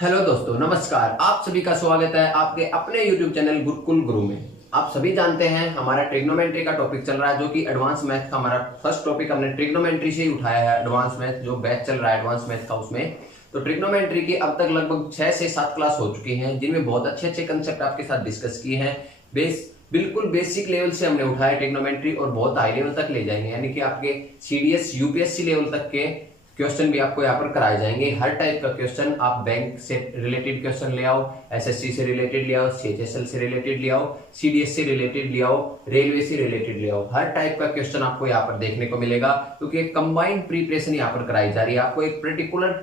Hello दोस्तों, नमस्कार। आप सभी का स्वागत है आपके अपने YouTube चैनल गुरुकुल गुरु में। आप सभी जानते हैं हमारा ट्रिग्नोमेट्री का टॉपिक चल रहा है, जो कि एडवांस मैथ का हमारा फर्स्ट टॉपिक हमने ट्रिग्नोमेट्री से ही उठाया है। एडवांस मैथ जो बैच चल रहा है एडवांस मैथ का, उसमें तो ट्रिग्नोमेट्री की अब तक लगभग 6 से 7 क्लास हो चुकी हैं, जिनमें बहुत अच्छे अच्छे कंसेप्ट आपके साथ डिस्कस किए हैं। बिल्कुल बेसिक लेवल से हमने उठाया ट्रिग्नोमेट्री और बहुत हाई लेवल तक ले जाएंगे, यानी कि आपके सीडीएस यूपीएससी लेवल तक के क्वेश्चन भी आपको यहाँ पर कराए जाएंगे। हर टाइप का क्वेश्चन, आप बैंक से रिलेटेड क्वेश्चन ले आओ, एसएससी से रिलेटेड ले आओ, सीएचएसएल से रिलेटेड ले आओ, सीडीएस से रिलेटेड ले आओ, रेलवे से रिलेटेड ले आओ, हर टाइप का क्वेश्चन आपको यहाँ पर देखने को मिलेगा, क्योंकि एक कंबाइंड प्रिपरेशन यहाँ पर कराई जा रही है। आपको एक पर्टिकुलर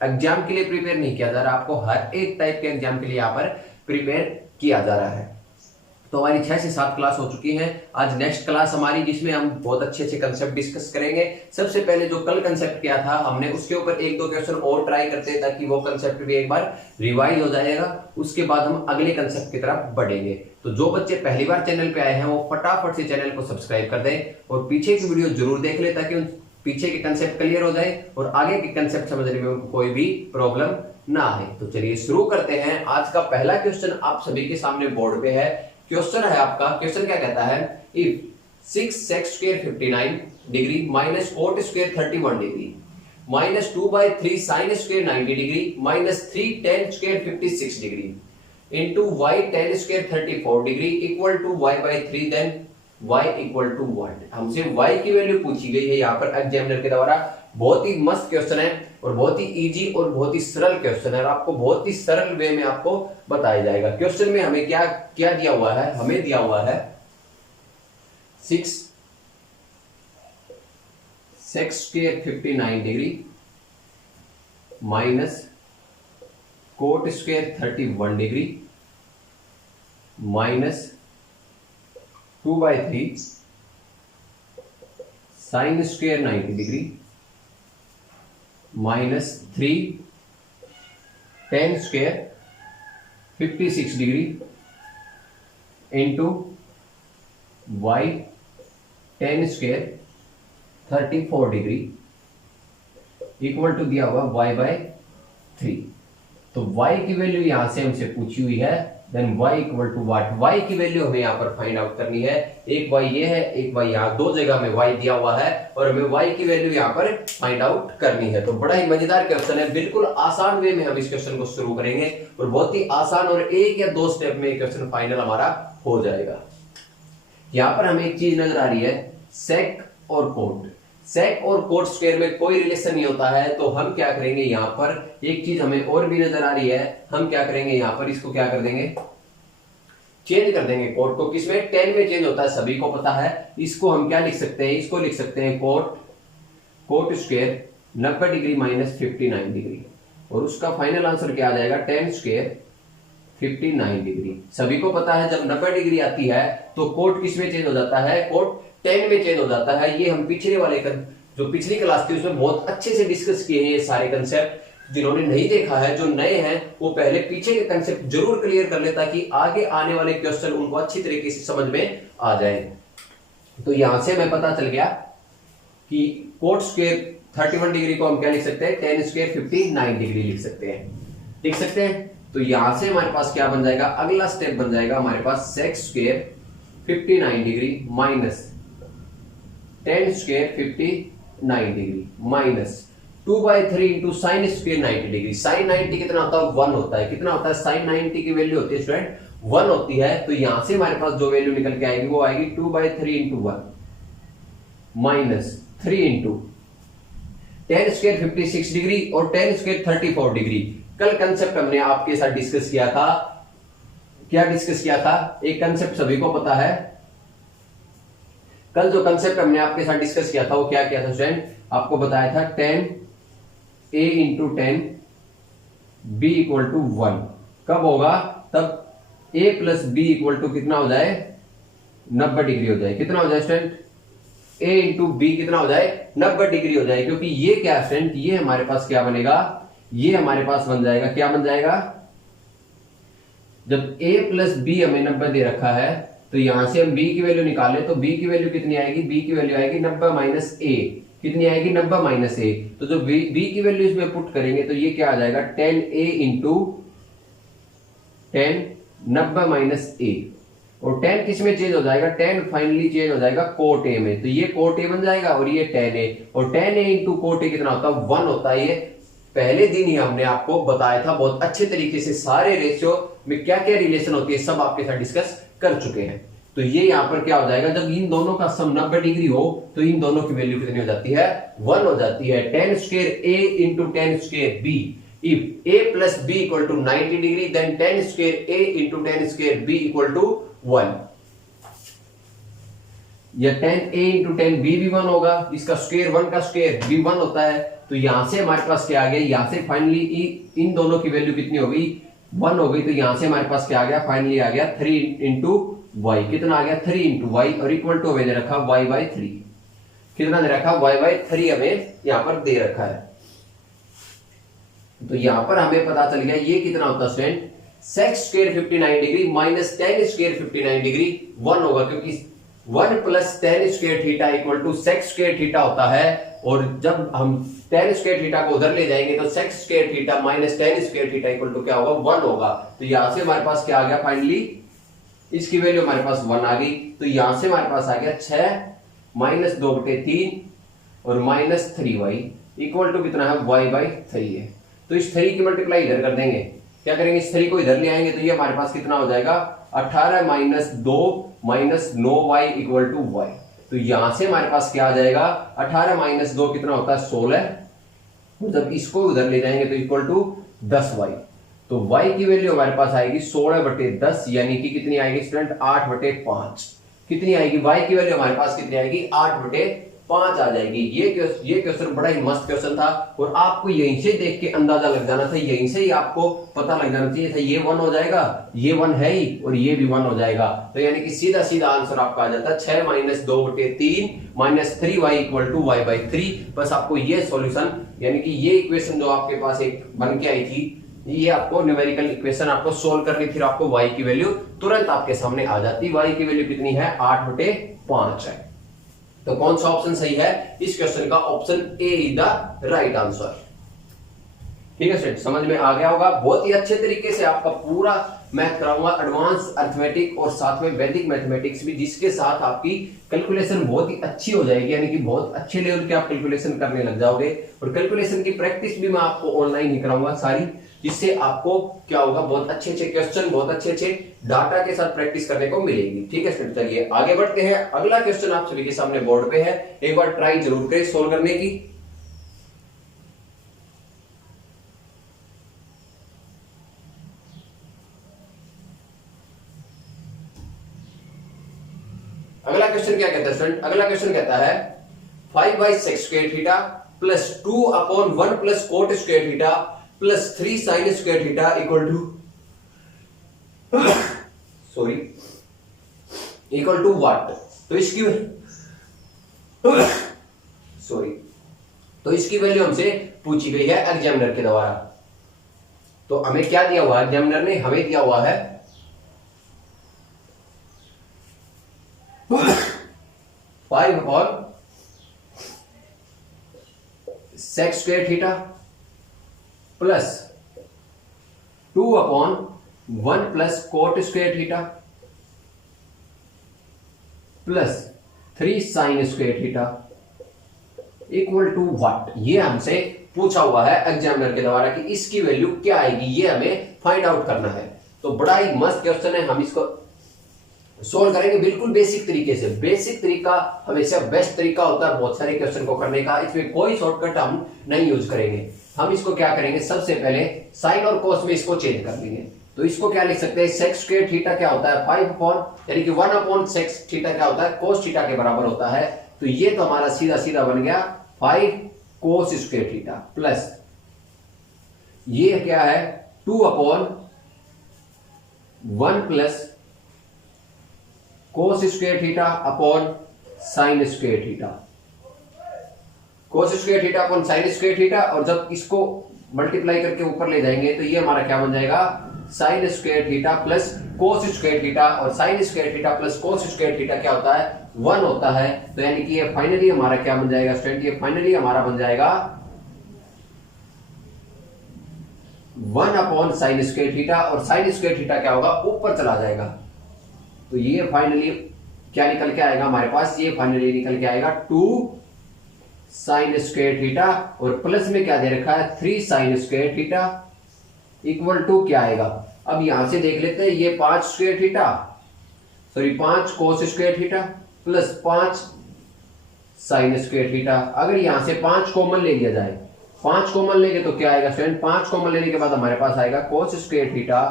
एग्जाम के लिए प्रिपेयर नहीं किया जा रहा, आपको हर एक टाइप के एग्जाम के लिए यहाँ पर प्रिपेयर किया जा रहा है। तो हमारी 6 से 7 क्लास हो चुकी हैं। आज नेक्स्ट क्लास हमारी, जिसमें हम बहुत अच्छे अच्छे कंसेप्ट डिस्कस करेंगे। सबसे पहले जो कल कंसेप्ट किया था हमने, उसके ऊपर एक दो क्वेश्चन और ट्राई करते हैं, ताकि वो कंसेप्ट भी एक बार रिवाइज हो जाएगा। उसके बाद हम अगले कंसेप्ट की तरफ बढ़ेंगे। तो जो बच्चे पहली बार चैनल पे आए हैं वो फटाफट से चैनल को सब्सक्राइब कर दें और पीछे की वीडियो जरूर देख ले, ताकि उन पीछे के कंसेप्ट क्लियर हो जाए और आगे के कंसेप्ट समझने में उनको कोई भी प्रॉब्लम ना आए। तो चलिए शुरू करते हैं। आज का पहला क्वेश्चन आप सभी के सामने बोर्ड पे है। क्वेश्चन है आपका, क्वेश्चन क्या कहता है, if 6x² 59 degree minus cot² 31 degree minus 2/3 sin² 90 degree minus 3 tan² 56 degree into y tan² 34 degree equal to y/3, then y equal to what. हमसे y की वैल्यू पूछी गई है यहाँ पर एग्जामिनर के द्वारा। बहुत ही मस्त क्वेश्चन है और बहुत ही इजी और बहुत ही सरल क्वेश्चन है, और आपको बहुत ही सरल वे में आपको बताया जाएगा। क्वेश्चन में हमें क्या क्या दिया हुआ है, हमें दिया हुआ है 6x² 59 degree minus cot² 31 degree minus 2/3 sin² 90 degree minus 3 tan² 56 degree into y tan² 34 degree equal to दिया हुआ y/3। तो y की वैल्यू यहां से हमसे पूछी हुई है, then y equal to what. y की वैल्यू हमें यहाँ पर फाइंड आउट करनी है। एक y ये है, एक y यहाँ, दो जगह में y दिया हुआ है और हमें y की वैल्यू यहाँ पर फाइंड आउट करनी है। तो बड़ा ही मजेदार क्वेश्चन है, बिल्कुल आसान वे में हम इस क्वेश्चन को शुरू करेंगे और बहुत ही आसान और एक या दो स्टेप में क्वेश्चन फाइनल हमारा हो जाएगा। यहाँ पर हमें एक चीज नजर आ रही है, सेक और कोट। सेक और कोट स्क्वायर में कोई रिलेशन नहीं होता है, तो हम क्या करेंगे, यहाँ पर एक चीज हमें और भी नजर आ रही है। हम क्या करेंगे, यहाँ पर इसको क्या कर देंगे, चेंज कर देंगे। कोट को किसमें, टेन में चेंज होता है, सभी को पता है। इसको हम क्या लिख सकते हैं, इसको लिख सकते हैं कोट² 90 डिग्री माइनस 59 डिग्री, और उसका फाइनल आंसर क्या आ जाएगा, tan² 59 डिग्री। सभी को पता है जब 90 डिग्री आती है तो कोट किस में चेंज हो जाता है, कोट 10 में चेंज हो जाता है। ये हम पिछले वाले जो पिछली क्लास थी उसमें बहुत अच्छे से डिस्कस किए हैं ये सारे कंसेप्ट। जिन्होंने नहीं देखा है, जो नए हैं, वो पहले पीछे के कंसेप्ट जरूर क्लियर कर ले, ताकि आगे आने वाले क्वेश्चन उनको अच्छी तरीके से समझ में आ जाए। तो यहां से हमें पता चल गया कि cot² 31 डिग्री को हम क्या लिख सकते हैं, tan² 59 डिग्री लिख सकते हैं। तो यहां से हमारे पास क्या बन जाएगा, अगला स्टेप बन जाएगा हमारे पास sec² 59 degree minus tan² 59 degree minus 2/3 into sin² 90 degree. sin 90 कितना होता है, 1 होता है। कितना होता है, sin 90 की वैल्यू होती है स्टूडेंट 1 होती है। तो यहां से हमारे पास जो वैल्यू निकल के आएगी वो आएगी 2/3 into 1 minus 3 into tan² 56 degree और tan² 34 डिग्री। कल कंसेप्ट हमने आपके साथ डिस्कस किया था। क्या डिस्कस किया था, एक कंसेप्ट सभी को पता है। कल जो कंसेप्ट हमने आपके साथ डिस्कस किया था वो क्या किया था स्टूडेंट, आपको बताया था tan a into tan b equal to 1 कब होगा, तब a plus b equal to कितना हो जाए, 90 डिग्री हो जाए। कितना हो जाए स्टूडेंट, a इंटू b कितना हो जाए, 90 डिग्री हो जाए। क्योंकि ये क्या स्टूडेंट, ये हमारे पास क्या बनेगा, ये हमारे पास बन जाएगा, क्या बन जाएगा, जब a प्लस b हमें 90 दे रखा है, तो यहां से हम b की वैल्यू निकालें तो b की वैल्यू कितनी आएगी, b की वैल्यू आएगी 90 माइनस a। कितनी आएगी 90 माइनस ए। तो जो बी की वैल्यू इसमें पुट करेंगे तो ये क्या आ जाएगा 10a इंटू 10 90 माइनस ए। और 10 किस में चेंज हो जाएगा 10 फाइनली चेंज हो जाएगा कोट ए में। तो ये कोट ए बन जाएगा और ये 10a और 10a इंटू कोट ए कितना होता है 1 होता है। ये पहले दिन ही हमने आपको बताया था बहुत अच्छे तरीके से सारे रेशियो में क्या क्या रिलेशन होती है सब आपके साथ डिस्कस कर चुके हैं। तो ये यहां पर क्या हो जाएगा जब इन दोनों का सम 90 डिग्री हो तो इन दोनों की वैल्यू कितनी हो जाती है 1 हो जाती है। 10 square a into 10 square b। If a plus b equal to 90 degree then 10 square a into 10 square b equal to 1। या 10a इंटू 10b भी 1 होगा। इसका स्क्वायर 1 का स्क्वायर भी 1 होता है। तो यहां से हमारे पास क्या आ गया यहां से फाइनली इन दोनों की वैल्यू कितनी हो गई 1 हो गई। तो यहां से हमारे पास क्या आ गया फाइनली आ गया 3 इंटू वाई। कितना आ गया 3 इंटू वाई और इक्वल टू हमें दे रखा y बाई 3। कितना दे रखा y बाई 3 हमें यहां पर दे रखा है। तो यहां पर हमें पता चल गया ये कितना होता है student sec square 59 degree minus 10 square 59 degree 1 होगा क्योंकि 1 plus 10 square theta equal to sec square theta होता है। और जब हम 10 स्क्वायर थीटा को उधर ले जाएंगे तो sec square theta minus 10 square theta equal to क्या होगा 1 होगा। तो यहां से हमारे पास क्या आ गया फाइनली इसकी वैल्यू हमारे पास 1 आ गई। तो यहां से हमारे पास आ गया 6 माइनस 2/3 और माइनस 3y इक्वल टू कितना है y बाई 3 है। तो इस 3 की मल्टीप्लाई इधर कर देंगे। क्या करेंगे इस 3 को इधर ले आएंगे तो ये हमारे पास कितना हो जाएगा 18 minus 2 minus 9y equal to y। तो यहां से हमारे पास क्या आ जाएगा 18 माइनस 2 कितना होता है 16। जब इसको उधर ले जाएंगे तो इक्वल टू 10y। तो y की वैल्यू हमारे पास आएगी 16/10 यानी कि कितनी आएगी स्टूडेंट 8/5। कितनी आएगी y की वैल्यू हमारे पास कितनी आएगी 8/5 आ जाएगी। ये क्वेश्चन बड़ा ही मस्त क्वेश्चन था और आपको यहीं से देख के अंदाजा लग जाना था। यहीं से ही आपको पता लग जाना चाहिए था ये 1 हो जाएगा ये 1 है ही और ये भी 1 हो जाएगा। तो यानी कि सीधा सीधा आंसर आपका आ जाता है 6 minus 2/3 minus 3y equal to y by 3। बस आपको ये सॉल्यूशन यानी कि ये इक्वेशन जो आपके पास एक बन के आई थी ये आपको न्यूमेरिकल इक्वेशन आपको सोल्व करनी थी। आपको y की वैल्यू तुरंत आपके सामने आ जाती। y की वैल्यू कितनी है 8/5 है। तो कौन सा ऑप्शन सही है इस क्वेश्चन का option A is the right answer. ठीक है स्टूडेंट समझ में आ गया होगा। बहुत ही अच्छे तरीके से आपका पूरा मैथ कराऊंगा एडवांस अर्थमेटिक और साथ में वैदिक मैथमेटिक्स भी जिसके साथ आपकी कैलकुलेशन बहुत ही अच्छी हो जाएगी। यानी कि बहुत अच्छे लेवल के आप कैलकुलेशन करने लग जाओगे और कैलकुलेशन की प्रैक्टिस भी मैं आपको ऑनलाइन ही कराऊंगा सारी जिससे आपको क्या होगा बहुत अच्छे अच्छे क्वेश्चन बहुत अच्छे अच्छे डाटा के साथ प्रैक्टिस करने को मिलेगी। ठीक है स्टूडेंट चलिए आगे बढ़ते हैं। अगला क्वेश्चन आप सभी के सामने बोर्ड पे है एक बार ट्राई जरूर करें सोल्व करने की। अगला क्वेश्चन क्या कहता है स्टूडेंट अगला क्वेश्चन कहता है 5 by sec square theta plus 2 upon 1 plus cot square theta plus 3 sine square theta equal to equal to what. तो इसकी तो इसकी वैल्यू हमसे पूछी गई है एग्जामिनर के द्वारा। तो हमें क्या दिया हुआ है एग्जामिनर ने हमें दिया हुआ है 5 upon sec square theta plus 2 upon 1 plus cot square theta plus 3 sine square theta equal to what. ये हमसे पूछा हुआ है एग्जामिनर के द्वारा कि इसकी वैल्यू क्या आएगी ये हमें फाइंड आउट करना है। तो बड़ा ही मस्त क्वेश्चन है हम इसको सोल्व करेंगे बिल्कुल बेसिक तरीके से। बेसिक तरीका हमेशा बेस्ट तरीका होता है बहुत सारे क्वेश्चन को करने का। इसमें कोई शॉर्टकट हम नहीं यूज करेंगे। हम इसको क्या करेंगे सबसे पहले साइन और कोस में इसको चेंज कर लेंगे। तो इसको क्या लिख सकते हैं सेक्स स्क्वायर थीटा क्या होता है 5 अपॉन यानी कि 1 अपॉन सेक्स थीटा क्या होता है कोस थीटा के बराबर होता है। तो ये तो हमारा सीधा सीधा बन गया 5 कोस स्क्वायर थीटा प्लस ये क्या है 2 upon 1 plus cos square theta upon sine square theta. Cos square theta upon sine square theta और जब इसको मल्टीप्लाई करके ऊपर ले जाएंगे तो ये हमारा क्या बन जाएगा sine square theta plus cos square theta, और sine square theta plus cos square theta क्या होता है, 1 होता है। तो यानी कि ये फाइनली हमारा क्या बन जाएगा स्टूडेंट, ये फाइनली हमारा बन जाएगा 1 अपॉन साइन स्क्वायर थीटा, और साइन स्क्वायर थीटा क्या होगा, ऊपर चला जाएगा। तो ये फाइनली क्या निकल के आएगा हमारे पास, ये फाइनली निकल के आएगा 2 साइन स्क्वायर थीटा, और प्लस में क्या दे रखा है 3 sine square theta equal to क्या आएगा। अब यहां से देख लेते हैं, ये 5 स्क्वायर थीटा, सॉरी 5 कोस square theta plus 5 sign square theta. अगर यहां से 5 कॉमन ले लिया जाए, 5 कॉमन लेंगे तो क्या आएगा स्टूडेंट, 5 कॉमन लेने के बाद हमारे पास आएगा कोस square theta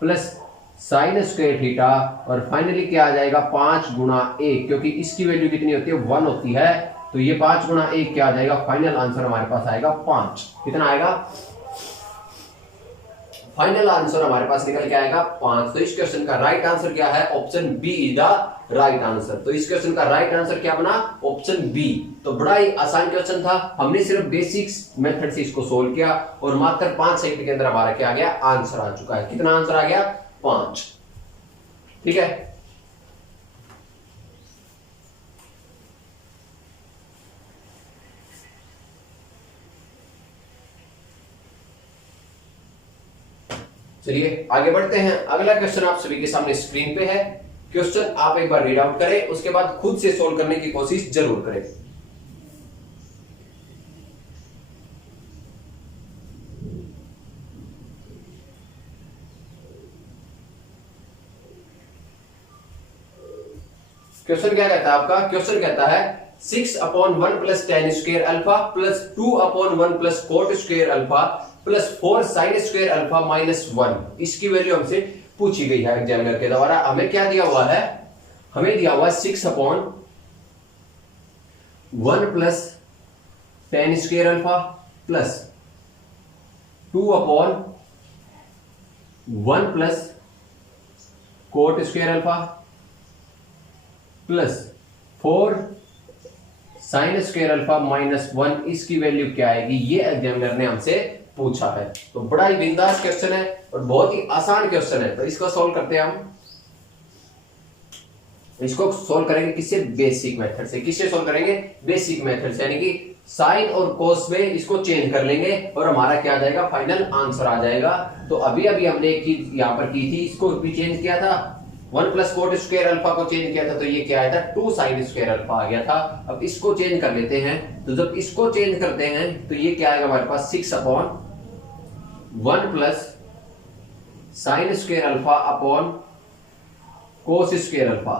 plus sign square theta, और फाइनली क्या आ जाएगा 5 गुणा 1, क्योंकि इसकी वैल्यू कितनी होती है 1 होती है। तो ये 5 गुणा 1 क्या आ जाएगा, फाइनल आंसर हमारे पास आएगा 5। कितना आएगा, फाइनल आंसर हमारे पास निकल के आएगा 5। तो इस क्वेश्चन का राइट आंसर क्या है, option B is the right answer. तो इस क्वेश्चन का राइट आंसर क्या बना, ऑप्शन बी। तो बड़ा ही आसान क्वेश्चन था, हमने सिर्फ बेसिक्स मेथड से इसको सोल्व किया, और मात्र 5 सेकंड के अंदर हमारा क्या आ गया, आंसर आ चुका है। कितना आंसर आ गया, 5। ठीक है, चलिए आगे बढ़ते हैं। अगला क्वेश्चन आप सभी के सामने स्क्रीन पे है। क्वेश्चन आप एक बार रीड आउट करें, उसके बाद खुद से सोल्व करने की कोशिश जरूर करें। क्वेश्चन क्या कहता है आपका, क्वेश्चन कहता है 6 upon 1 plus ten square alpha plus 2 upon 1 plus cot square alpha plus 4 sine square alpha minus 1, इसकी वैल्यू हमसे पूछी गई है एग्जामिनर के द्वारा। हमें क्या दिया हुआ है, हमें दिया हुआ है 6 upon 1 plus ten square alpha plus 2 upon 1 plus cot square alpha plus 4 sine square alpha minus 1, इसकी वैल्यू क्या आएगी, ये एग्जामिनर ने हमसे पूछा है। तो बड़ा ही बिंदास क्वेश्चन है और बहुत ही आसान क्वेश्चन है। तो इसको सॉल्व करते हैं हम। इसको सॉल्व करेंगे किससे, बेसिक मेथड से। किससे सॉल्व करेंगे, बेसिक मेथड से, यानी कि साइन और कोस में इसको चेंज कर लेंगे और हमारा क्या आ जाएगा, फाइनल आंसर आ जाएगा। तो अभी अभी हमने एक चीज यहां पर की थी, इसको भी चेंज किया था, 1 प्लस कोट स्क्वायर अल्फा को चेंज किया था, तो ये क्या आया था 2 साइन स्क्वायर अल्फा आ गया था। अब इसको चेंज कर लेते हैं, तो जब इसको चेंज करते हैं तो ये क्या आएगा हमारे पास 6 upon 1 plus sine square alpha upon cos square alpha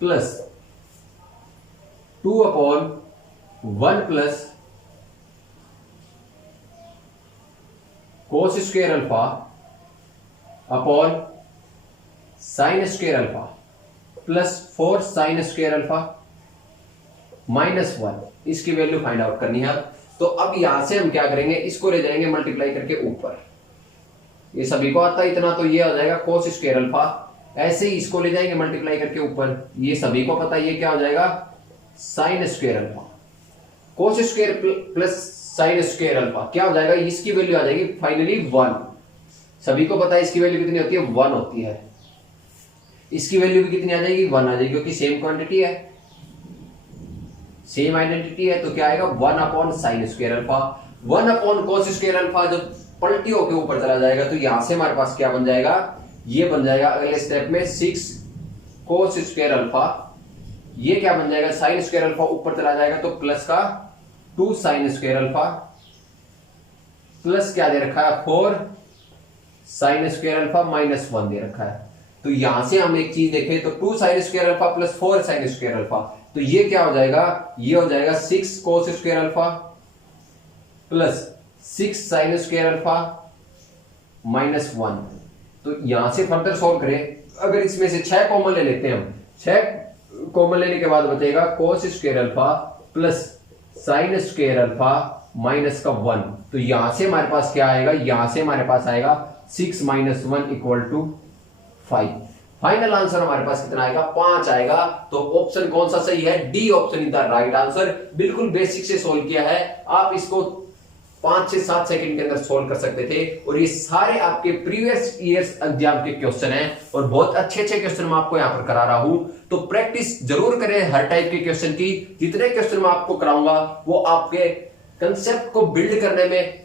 plus 2 upon 1 plus cos square alpha upon sine square alpha plus 4 sine square alpha minus 1, इसकी वैल्यू फाइंड आउट करनी है। तो अब यहां से हम क्या करेंगे, इसको ले जाएंगे मल्टीप्लाई करके ऊपर, ये सभी को आता है इतना, तो ये आ जाएगा कोस स्क्वायर अल्फा। ऐसे ही इसको ले जाएंगे मल्टीप्लाई करके ऊपर, ये सभी को पता है, ये क्या हो जाएगा sine square alpha. Cos square plus sine square alpha क्या हो जाएगा, इसकी वैल्यू आ जाएगी फाइनली 1। सभी को पता है इसकी वैल्यू कितनी होती है, 1 होती है। इसकी वैल्यू भी कितनी आ जाएगी, 1 आ जाएगी, क्योंकि सेम क्वांटिटी है, सेम आइडेंटिटी है। तो क्या आएगा 1 upon sine square alpha, 1 upon cos square alpha. जब पलटी होकर ऊपर चला जाएगा तो यहां से हमारे पास क्या बन जाएगा, ये बन जाएगा अगले स्टेप में 6 कोस स्क्वायर अल्फा, ये क्या बन जाएगा साइन स्क्वायर अल्फा, ऊपर चला जाएगा तो प्लस का 2 साइन स्क्वायर अल्फा प्लस क्या दे रखा है 4 साइन स्क्वायर अल्फा माइनस 1 दे रखा है। तो यहां से हम एक चीज देखें तो 2 sine square alpha plus 4 sine square alpha, तो ये क्या हो जाएगा, ये हो जाएगा 6 cos square alpha plus 6 sine square alpha minus 1। तो यहां से फर्दर सॉल्व करें, अगर इसमें से 6 कॉमन ले लेते हैं हम, 6 कॉमन लेने के बाद बचेगा cos square alpha plus sine square alpha minus का 1। तो यहां से हमारे पास क्या आएगा, यहां से हमारे पास आएगा 6 minus 1 equal to 5। Final answer हमारे पास कितना आएगा, 5 आएगा। तो ऑप्शन कौन सा सही है, D option is the right answer. बिल्कुल बेसिक से सोल्व किया है, आप इसको 5 से 7 सेकंड के अंदर सोल्व कर सकते थे। और ये सारे आपके प्रीवियस ईयर्स एग्जाम के क्वेश्चन हैं और बहुत अच्छे अच्छे क्वेश्चन मैं आपको यहां पर करा रहा हूं। तो प्रैक्टिस जरूर करें हर टाइप के क्वेश्चन की। जितने क्वेश्चन मैं आपको कराऊंगा वो आपके कंसेप्ट को बिल्ड करने में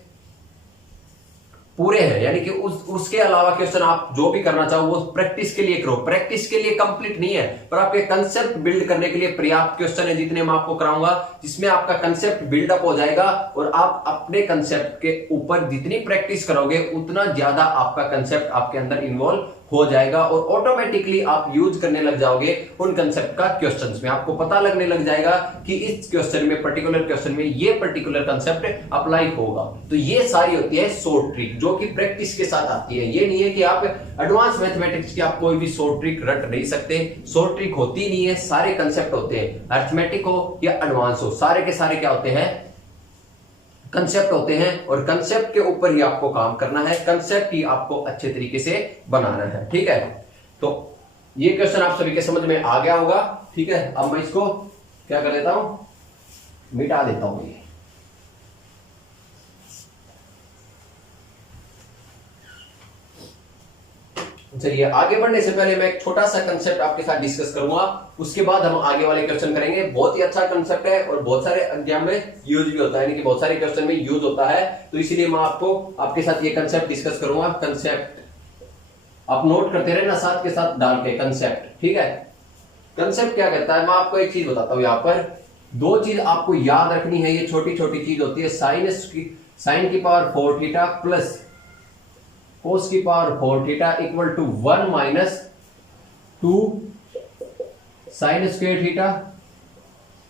पूरे हैं, यानी कि उसके अलावा क्वेश्चन आप जो भी करना चाहो वो प्रैक्टिस के लिए करो। प्रैक्टिस के लिए कंप्लीट नहीं है, पर आपके कंसेप्ट बिल्ड करने के लिए पर्याप्त क्वेश्चन है जितने मैं आपको कराऊंगा, जिसमें आपका कंसेप्ट बिल्डअप हो जाएगा। और आप अपने कंसेप्ट के ऊपर जितनी प्रैक्टिस करोगे उतना ज्यादा आपका कंसेप्ट आपके अंदर इन्वॉल्व हो जाएगा और ऑटोमेटिकली आप यूज करने लग जाओगे उन कंसेप्ट का क्वेश्चंस में। आपको पता लगने लग जाएगा कि इस क्वेश्चन में, पर्टिकुलर क्वेश्चन में ये पर्टिकुलर कंसेप्ट अप्लाई होगा। तो ये सारी होती है शॉर्ट ट्रिक जो कि प्रैक्टिस के साथ आती है। ये नहीं है कि आप एडवांस मैथमेटिक्स की आप कोई भी शॉर्ट ट्रिक रट नहीं सकते। शॉर्ट ट्रिक होती नहीं है, सारे कंसेप्ट होते हैं, अरिथमेटिक हो या एडवांस हो, सारे के सारे क्या होते हैं, कंसेप्ट होते हैं। और कंसेप्ट के ऊपर ही आपको काम करना है, कंसेप्ट ही आपको अच्छे तरीके से बनाना है। ठीक है, तो ये क्वेश्चन आप सभी के समझ में आ गया होगा। ठीक है, अब मैं इसको क्या कर देता हूं, मिटा देता हूं। ये चलिए, आगे बढ़ने से पहले मैं एक छोटा सा कंसेप्ट आपके साथ डिस्कस करूंगा, उसके बाद हम आगे वाले क्वेश्चन करेंगे। बहुत ही अच्छा कंसेप्ट है और बहुत सारे एग्जाम में यूज भी होता है, यानी कि बहुत सारे क्वेश्चन में यूज होता है। तो इसीलिए मैं आपके साथ ये कंसेप्ट डिस्कस करूंगा। कंसेप्ट आप नोट करते रहे ना साथ के साथ डाल के कंसेप्ट। ठीक है, कंसेप्ट क्या कहता है, मैं आपको एक चीज बताता हूं। यहां पर दो चीज आपको याद रखनी है, ये छोटी छोटी चीज होती है। साइन की पावर 4 थीटा प्लस कोस की power 4 theta equal to 1 minus 2 sine square theta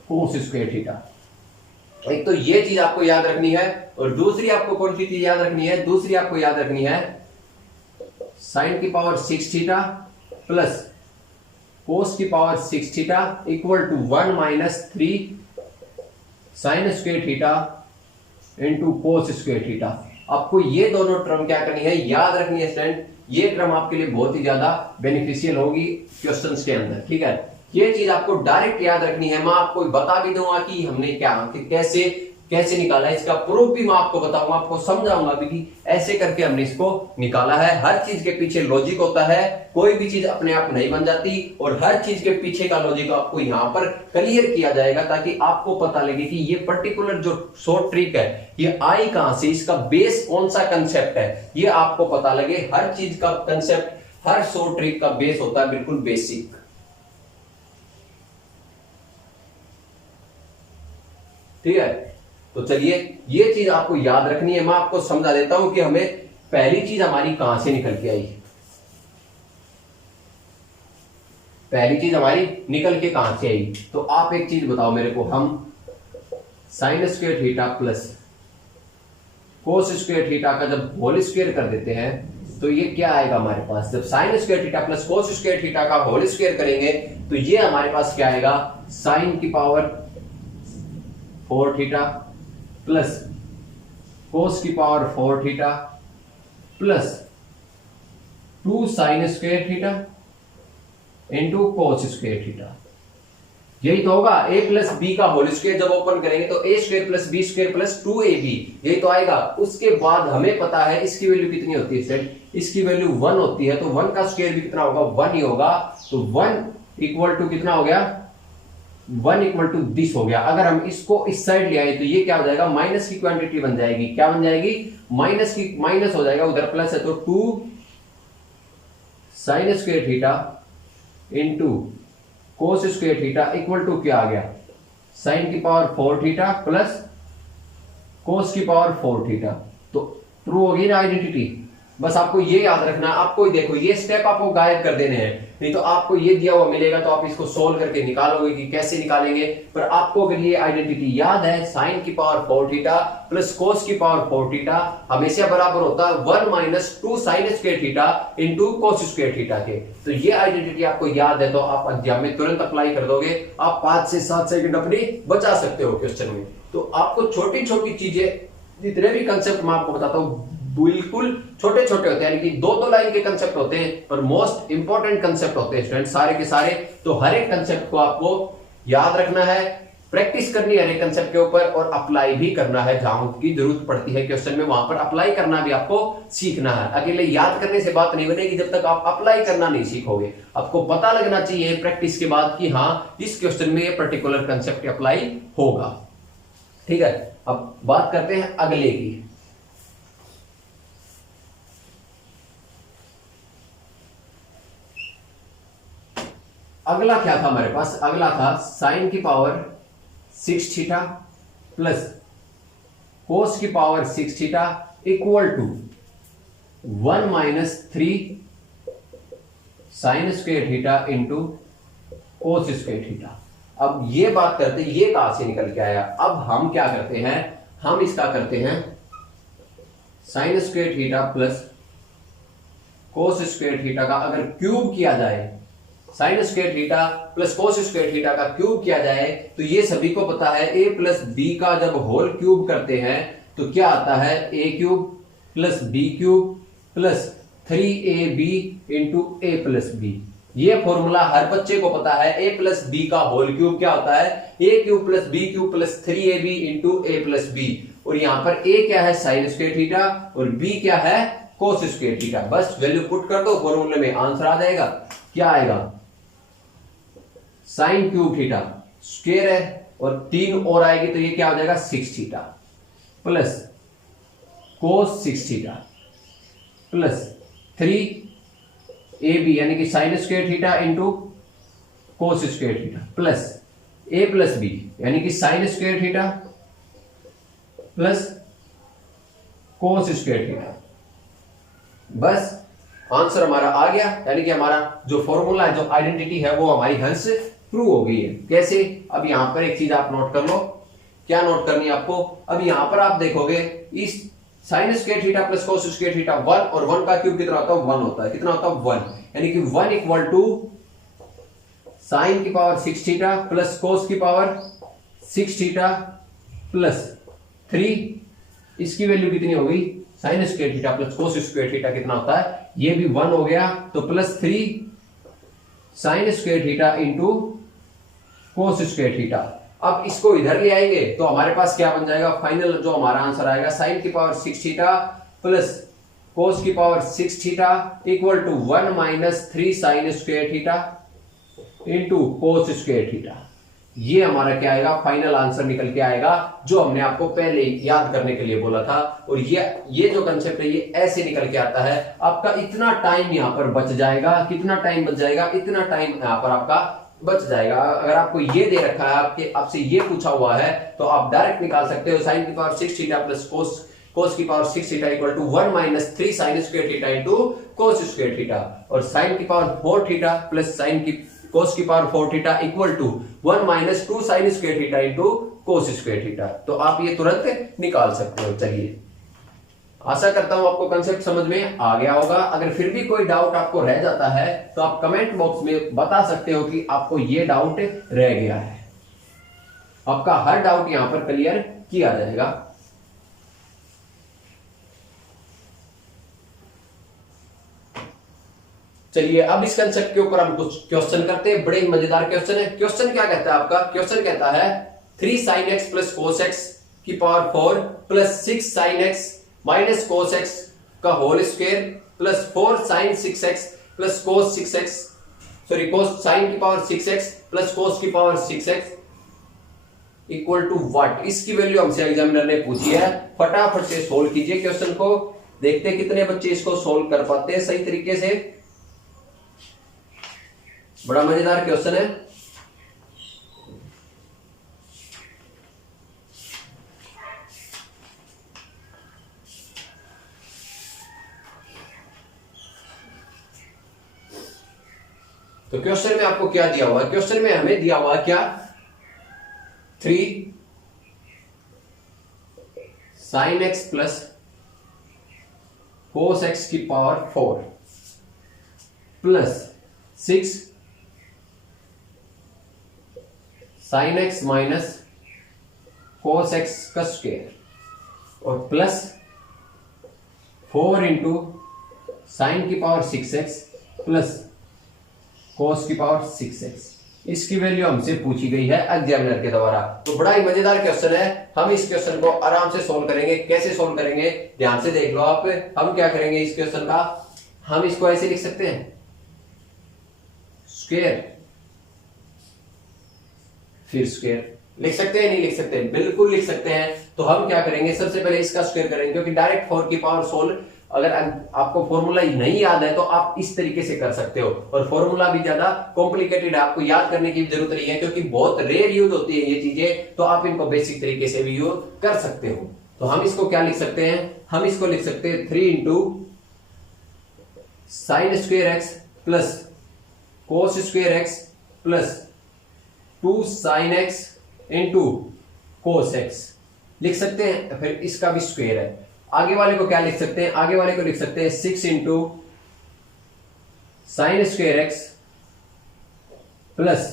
cos square theta. एक तो ये चीज आपको याद रखनी है और दूसरी आपको कौन सी चीज याद रखनी है, दूसरी आपको याद रखनी है साइन की पावर 6 थीटा प्लस कोस की power 6 theta equal to 1 minus 3 sine square theta into cos square theta. आपको ये दोनों टर्म क्या करनी है, याद रखनी है स्टूडेंट। ये टर्म आपके लिए बहुत ही ज्यादा बेनिफिशियल होगी क्वेश्चंस के अंदर। ठीक है, ये चीज आपको डायरेक्ट याद रखनी है। मैं आपको बता भी दूंगा कि हमने क्या कैसे निकाला है, इसका प्रूफ भी मैं आपको बताऊंगा, आपको समझाऊंगा भी कि ऐसे करके हमने इसको निकाला है। हर चीज के पीछे लॉजिक होता है, कोई भी चीज अपने आप नहीं बन जाती और हर चीज के पीछे का लॉजिक आपको यहां पर क्लियर किया जाएगा ताकि आपको पता लगे कि ये पर्टिकुलर जो शॉर्ट ट्रिक है ये आई कहां से, इसका बेस कौन सा कंसेप्ट है, ये आपको पता लगे। हर चीज का कंसेप्ट, हर शॉर्ट ट्रिक का बेस होता है बिल्कुल बेसिक। ठीक है, तो चलिए ये चीज आपको याद रखनी है। मैं आपको समझा देता हूं कि हमें पहली चीज हमारी कहां से निकल के आई। पहली चीज हमारी निकल के कहां से आई, तो आप एक चीज बताओ मेरे को। हम sign square theta plus cos square theta का जब होल स्क्वायर कर देते हैं तो ये क्या आएगा हमारे पास, जब sign square theta plus cos square theta का होल स्क्वायर करेंगे तो ये हमारे पास क्या आएगा, साइन की पावर 4 थीटा प्लस कोस की power 4 theta plus 2 sine square theta into cos square theta. यही तो होगा, a प्लस बी का होल स्क्वायर जब ओपन करेंगे तो a square plus B square plus 2ab, यही तो आएगा। उसके बाद हमें पता है इसकी वैल्यू कितनी होती है स्टूडेंट, इसकी वैल्यू 1 होती है, तो 1 का स्क्वायर भी कितना होगा, 1 ही होगा। तो 1 इक्वल टू कितना हो गया, 1 इक्वल टू दिस हो गया। अगर हम इसको इस साइड ले आए तो ये क्या हो जाएगा, माइनस की क्वांटिटी बन जाएगी। क्या बन जाएगी, माइनस हो जाएगा, उधर प्लस है तो 2 sine square theta into cos square theta equal to क्या आ गया, साइन की पावर 4 थीटा प्लस कोस की पावर 4 थीटा। तो ट्रू होगी ना आइडेंटिटी। बस आपको ये याद रखना, आपको देखो ये स्टेप आपको गायब कर देने हैं, नहीं तो आपको ये दिया हुआ मिलेगा तो आप इसको सोल्व करके निकालोगे कि कैसे निकालेंगे। पर आपको अगर ये आइडेंटिटी याद है, साइन की पावर 4 थीटा प्लस कोस की पावर 4 थीटा हमेशा बराबर होता है 1 minus 2 sine square theta into cos square theta के। तो ये आइडेंटिटी आपको याद है तो आप एग्जाम में तुरंत अप्लाई कर दोगे, आप 5 से 7 सेकंड अपनी बचा सकते हो क्वेश्चन में। तो आपको छोटी छोटी चीजें, जितने भी कंसेप्ट मैं आपको बताता हूं बिल्कुल छोटे छोटे होते हैं, यानी कि 2-2 लाइन के कंसेप्ट होते हैं पर मोस्ट इंपॉर्टेंट कंसेप्ट होते हैं स्टूडेंट सारे के सारे। तो हर एक कंसेप्ट को आपको याद रखना है, प्रैक्टिस करनी है हर एक कंसेप्ट के ऊपर और अप्लाई भी करना है, जहां की जरूरत पड़ती है क्वेश्चन में वहां पर अप्लाई करना भी आपको सीखना है। अकेले याद करने से बात नहीं बनेगी जब तक आप अप्लाई करना नहीं सीखोगे। आपको पता लगना चाहिए प्रैक्टिस के बाद कि हाँ इस क्वेश्चन में ये पर्टिकुलर कंसेप्ट अप्लाई होगा। ठीक है, अब बात करते हैं अगले की। अगला क्या था हमारे पास, अगला था साइन की पावर 6 थीटा प्लस कोस की power 6 theta equal to 1 minus 3 sine square theta into cos square theta. अब ये बात करते ये कहां से निकल के आया, अब हम क्या करते हैं, हम इसका करते हैं sign square theta plus cos square theta का अगर क्यूब किया जाए, sign square theta plus cos square theta का क्यूब किया जाए तो ये सभी को पता है a प्लस बी का जब होल क्यूब करते हैं तो क्या आता है, a cube plus B cube plus 3ab into A plus B. ये फॉर्मूला हर बच्चे को पता है, a प्लस बी का होल क्यूब क्या होता है, a cube plus B cube plus 3ab into A plus B. और यहां पर a क्या है साइन स्क्वायर थीटा और b क्या है कोस स्क्वायर थीटा। बस वैल्यू पुट कर दो फॉर्मूले में, आंसर आ जाएगा। क्या आएगा, साइन क्यूब थीटा स्क्वायर है और 3 और आएगी तो ये क्या हो जाएगा 6 theta plus cos 6 theta plus 3ab यानी कि sine square theta into cos square theta plus a plus B यानी कि sine square theta plus cos square theta. बस आंसर हमारा आ गया, यानी कि हमारा जो फॉर्मूला है, जो आइडेंटिटी है वो हमारी हंस प्रूव हो गई है। कैसे, अब यहां पर एक चीज आप नोट कर लो, क्या नोट करनी है आपको, अब यहां पर आप देखोगे इस sign square theta plus cos square theta 1 और 1 का क्यूब कितना होता है 1 होता है, कितना होता है 1, यानी कि 1 इक्वल टू साइन की पावर 6 थीटा प्लस कोस की पावर 6 थीटा प्लस 3, इसकी वैल्यू कितनी हो गई sign square theta plus cos square theta कितना होता है, ये भी 1 हो गया तो plus 3 sine square theta into cos square theta. अब इसको इधर ले आएंगे तो हमारे पास क्या बन जाएगा, फाइनल जो हमारा आंसर आएगा साइन की पावर 6 थीटा प्लस कोस की power 6 theta equal to 1 minus 3 sine square theta into cos square theta. ये हमारा क्या आएगा, फाइनल आंसर निकल के आएगा जो हमने आपको पहले याद करने के लिए बोला था। और ये जो कंसेप्ट है ये ऐसे निकल के आता है, आपका इतना टाइम यहां पर बच जाएगा, कितना टाइम बच जाएगा, इतना टाइम यहां पर आपका बच जाएगा। अगर आपको ये दे रखा है, आपसे ये पूछा हुआ है तो आप डायरेक्ट निकाल सकते हो साइन की पावर 6 थीटा प्लस कोस की power 6 theta equal to 1 minus 3 sine square theta into cos square theta, और साइन की पावर 4 थीटा प्लस साइन की कोस की power 4 theta equal to 1 minus 2 sine square theta into cos square theta. तो आप ये तुरंत निकाल सकते हो। चलिए, आशा करता हूं आपको कंसेप्ट समझ में आ गया होगा। अगर फिर भी कोई डाउट आपको रह जाता है तो आप कमेंट बॉक्स में बता सकते हो कि आपको ये डाउट रह गया है। आपका हर डाउट यहां पर क्लियर किया जाएगा। चलिए, अब इस कंसेप्ट के ऊपर हम कुछ क्वेश्चन करते हैं। बड़े ही मजेदार क्वेश्चन है। क्वेश्चन क्या कहता है आपका, क्वेश्चन कहता है 3 sin x plus cos x की power 4 plus 6 sin x minus cos x का whole square plus 4 sin 6x plus cos 6x, sorry cos sine की पावर 6x प्लस कोस की power 6x equal to what. इसकी value हमसे examiner ने पूछी है। फटाफट से सोल्व कीजिए क्वेश्चन को, देखते हैं कितने बच्चे इसको सोल्व कर पाते हैं सही तरीके से। बड़ा मजेदार क्वेश्चन है। तो क्वेश्चन में आपको क्या दिया हुआ है, क्वेश्चन में हमें दिया हुआ क्या, 3 sin x प्लस कोस x की power 4 plus 6 sin x minus कोस x का स्क्वायर और प्लस 4 इंटू साइन की पावर 6x प्लस कोस की पावर 6x। इसकी वैल्यू हमसे पूछी गई है एग्जामिनर के द्वारा। तो बड़ा ही मजेदार क्वेश्चन है, हम इस क्वेश्चन को आराम से सोल्व करेंगे। कैसे सोल्व करेंगे ध्यान से देख लो आप। हम क्या करेंगे इस क्वेश्चन का, हम इसको ऐसे लिख सकते हैं स्क्वायर फिर स्क्वायर, लिख सकते हैं नहीं लिख सकते, बिल्कुल लिख सकते हैं। तो हम क्या करेंगे, सबसे पहले इसका स्क्वायर करेंगे, क्योंकि डायरेक्ट 4 की पावर सोल्व अगर आपको फॉर्मूला नहीं याद है तो आप इस तरीके से कर सकते हो। और फॉर्मूला भी ज्यादा कॉम्प्लिकेटेड है, आपको याद करने की जरूरत नहीं है, क्योंकि बहुत रेयर यूज होती है ये चीजें, तो आप इनको बेसिक तरीके से भी यूज कर सकते हो। तो हम इसको क्या लिख सकते हैं, हम इसको लिख सकते हैं 3 into sine square x plus cos square x plus 2 sine x into cos x लिख सकते हैं। फिर इसका भी स्क्वायर है। आगे वाले को क्या लिख सकते हैं, आगे वाले को लिख सकते हैं 6 into sine square x plus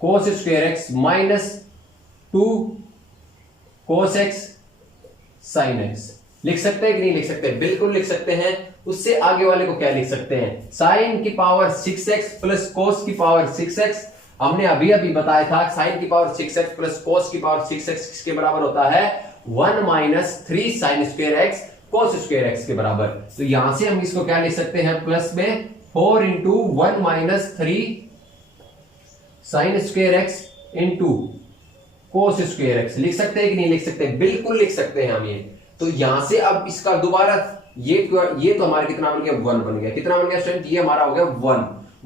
cos square x minus 2 cos x sine x. लिख सकते हैं कि नहीं लिख सकते, बिल्कुल लिख सकते हैं। उससे आगे वाले को क्या लिख सकते हैं, साइन की पावर 6x प्लस कोस की पावर 6x। हमने अभी अभी बताया था साइन की पावर 6x प्लस कोस की पावर 6x किसके बराबर होता है, 1 माइनस 3 साइन स्क्वायर एक्स कोस स्क्वायर एक्स के बराबर। तो यहां से हम इसको क्या लिख सकते हैं, प्लस में 4 into 1 minus 3 sine square x into cos square x. लिख सकते हैं कि नहीं लिख सकते, बिल्कुल लिख सकते हैं हम ये। तो यहां से अब इसका दोबारा ये तो हमारा कितना बन गया, 1 बन गया। कितना बन गया स्टूडेंट, ये हमारा हो गया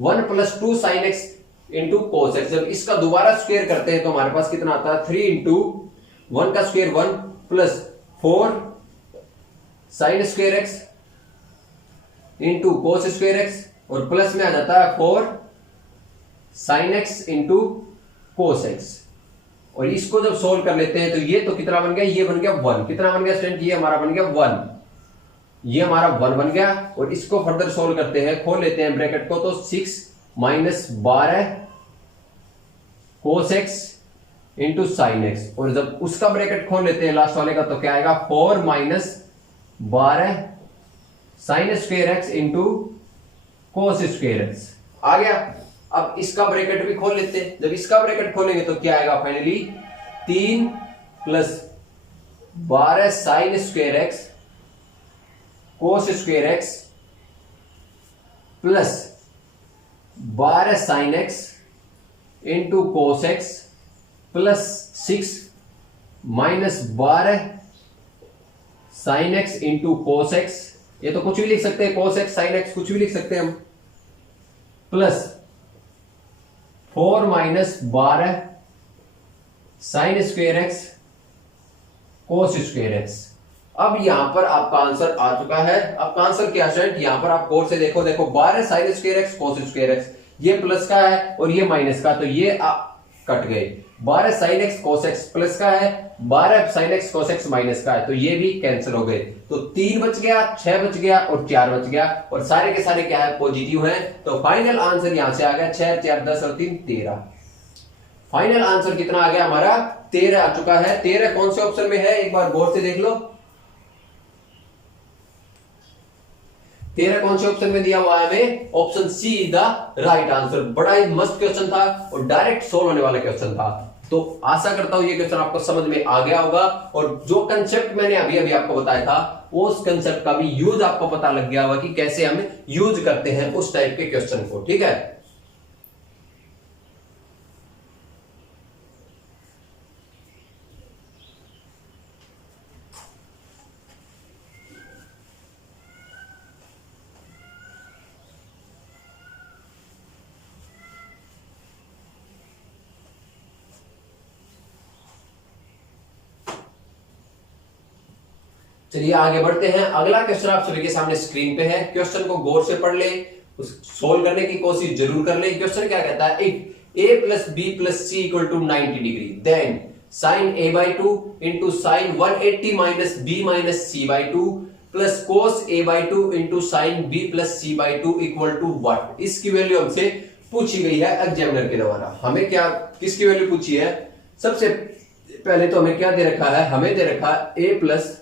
1 plus 2 sine x into cos x. जब इसका दोबारा स्क्वायर करते हैं तो हमारे पास कितना आता है, 3 इंटू 1 का square 1 plus 4 sign square x into cos square x, और प्लस में आ जाता है 4 sine x into cos x. और इसको जब सोल्व कर लेते हैं तो ये तो कितना बन गया, ये बन गया 1। कितना बन गया स्टूडेंट, ये हमारा बन गया 1, ये हमारा 1 बन गया। और इसको फर्दर सोल्व करते हैं, खोल लेते हैं ब्रैकेट को, तो 6 minus 12 cos x into sine x. और जब उसका ब्रैकेट खोल लेते हैं लास्ट वाले का, तो क्या आएगा, 4 minus 12 sine square x into cos square x आ गया। अब इसका ब्रैकेट भी खोल लेते हैं। जब इसका ब्रैकेट खोलेंगे तो क्या आएगा, finally 3 plus 12 sine square x कोस square x plus 12 sine x into cos x plus 6 minus 12 sine x into cos x. ये तो कुछ भी लिख सकते हैं, कोस एक्स साइन एक्स कुछ भी लिख सकते हैं हम, plus 4 minus 12 sine square x कोस स्क्वायर एक्स। अब यहां पर आपका आंसर आ चुका है। आपका आंसर क्या है, यहां पर आप गौर से देखो, 12 साइन स्क्वायर एक्स कोस स्क्वायर एक्स, ये प्लस का है और ये माइनस का, तो ये कट गए। 12 sine x cos x plus का है, 12 sine x cos x minus का है, तो ये भी कैंसिल हो गए। तो 3 बच गया, 6 बच गया और 4 बच गया, और सारे के सारे क्या है, पॉजिटिव हैं। तो फाइनल आंसर यहां से आ गया 6 4 10 और 3 13। फाइनल आंसर कितना आ गया हमारा, 13 आ चुका है। 13 कौन से ऑप्शन में है, एक बार गौर से देख लो। 13 कौन से ऑप्शन में दिया हुआ है हमें, option C is the right answer. बड़ा ही मस्त क्वेश्चन था और डायरेक्ट सोल्व होने वाला क्वेश्चन था। तो आशा करता हूं ये क्वेश्चन आपको समझ में आ गया होगा, और जो कंसेप्ट मैंने अभी अभी आपको बताया था उस कंसेप्ट का भी यूज आपको पता लग गया होगा कि कैसे हम यूज करते हैं उस टाइप के क्वेश्चन को। ठीक है, चलिए आगे बढ़ते हैं। अगला क्वेश्चन आप सभी के सामने स्क्रीन पे है। क्वेश्चन को गौर से पढ़ ले, सोल्व करने की कोशिश जरूर कर ले। क्वेश्चन क्या कहता है, if a plus B plus C equal to 90 degree, then sine a by 2 into sine 180 minus B minus C by 2 plus cos a by 2 into sine b plus C by 2 equal to what. इसकी value हमसे पूछी गई है examiner के द्वारा। हमें क्या, किसकी वैल्यू पूछी है, सबसे पहले तो हमें क्या दे रखा है, हमें दे रखा है a plus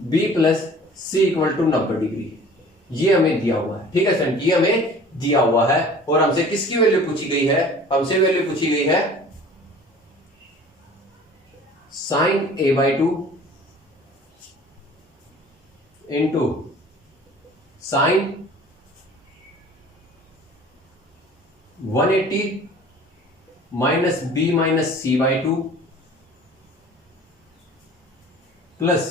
B plus C equal to 90 degree, ये हमें दिया हुआ है। ठीक है स्टूडेंट, ये हमें दिया हुआ है और हमसे किसकी वैल्यू पूछी गई है, हमसे वैल्यू पूछी गई है sine a/2 into sine 180 minus b minus c/2 plus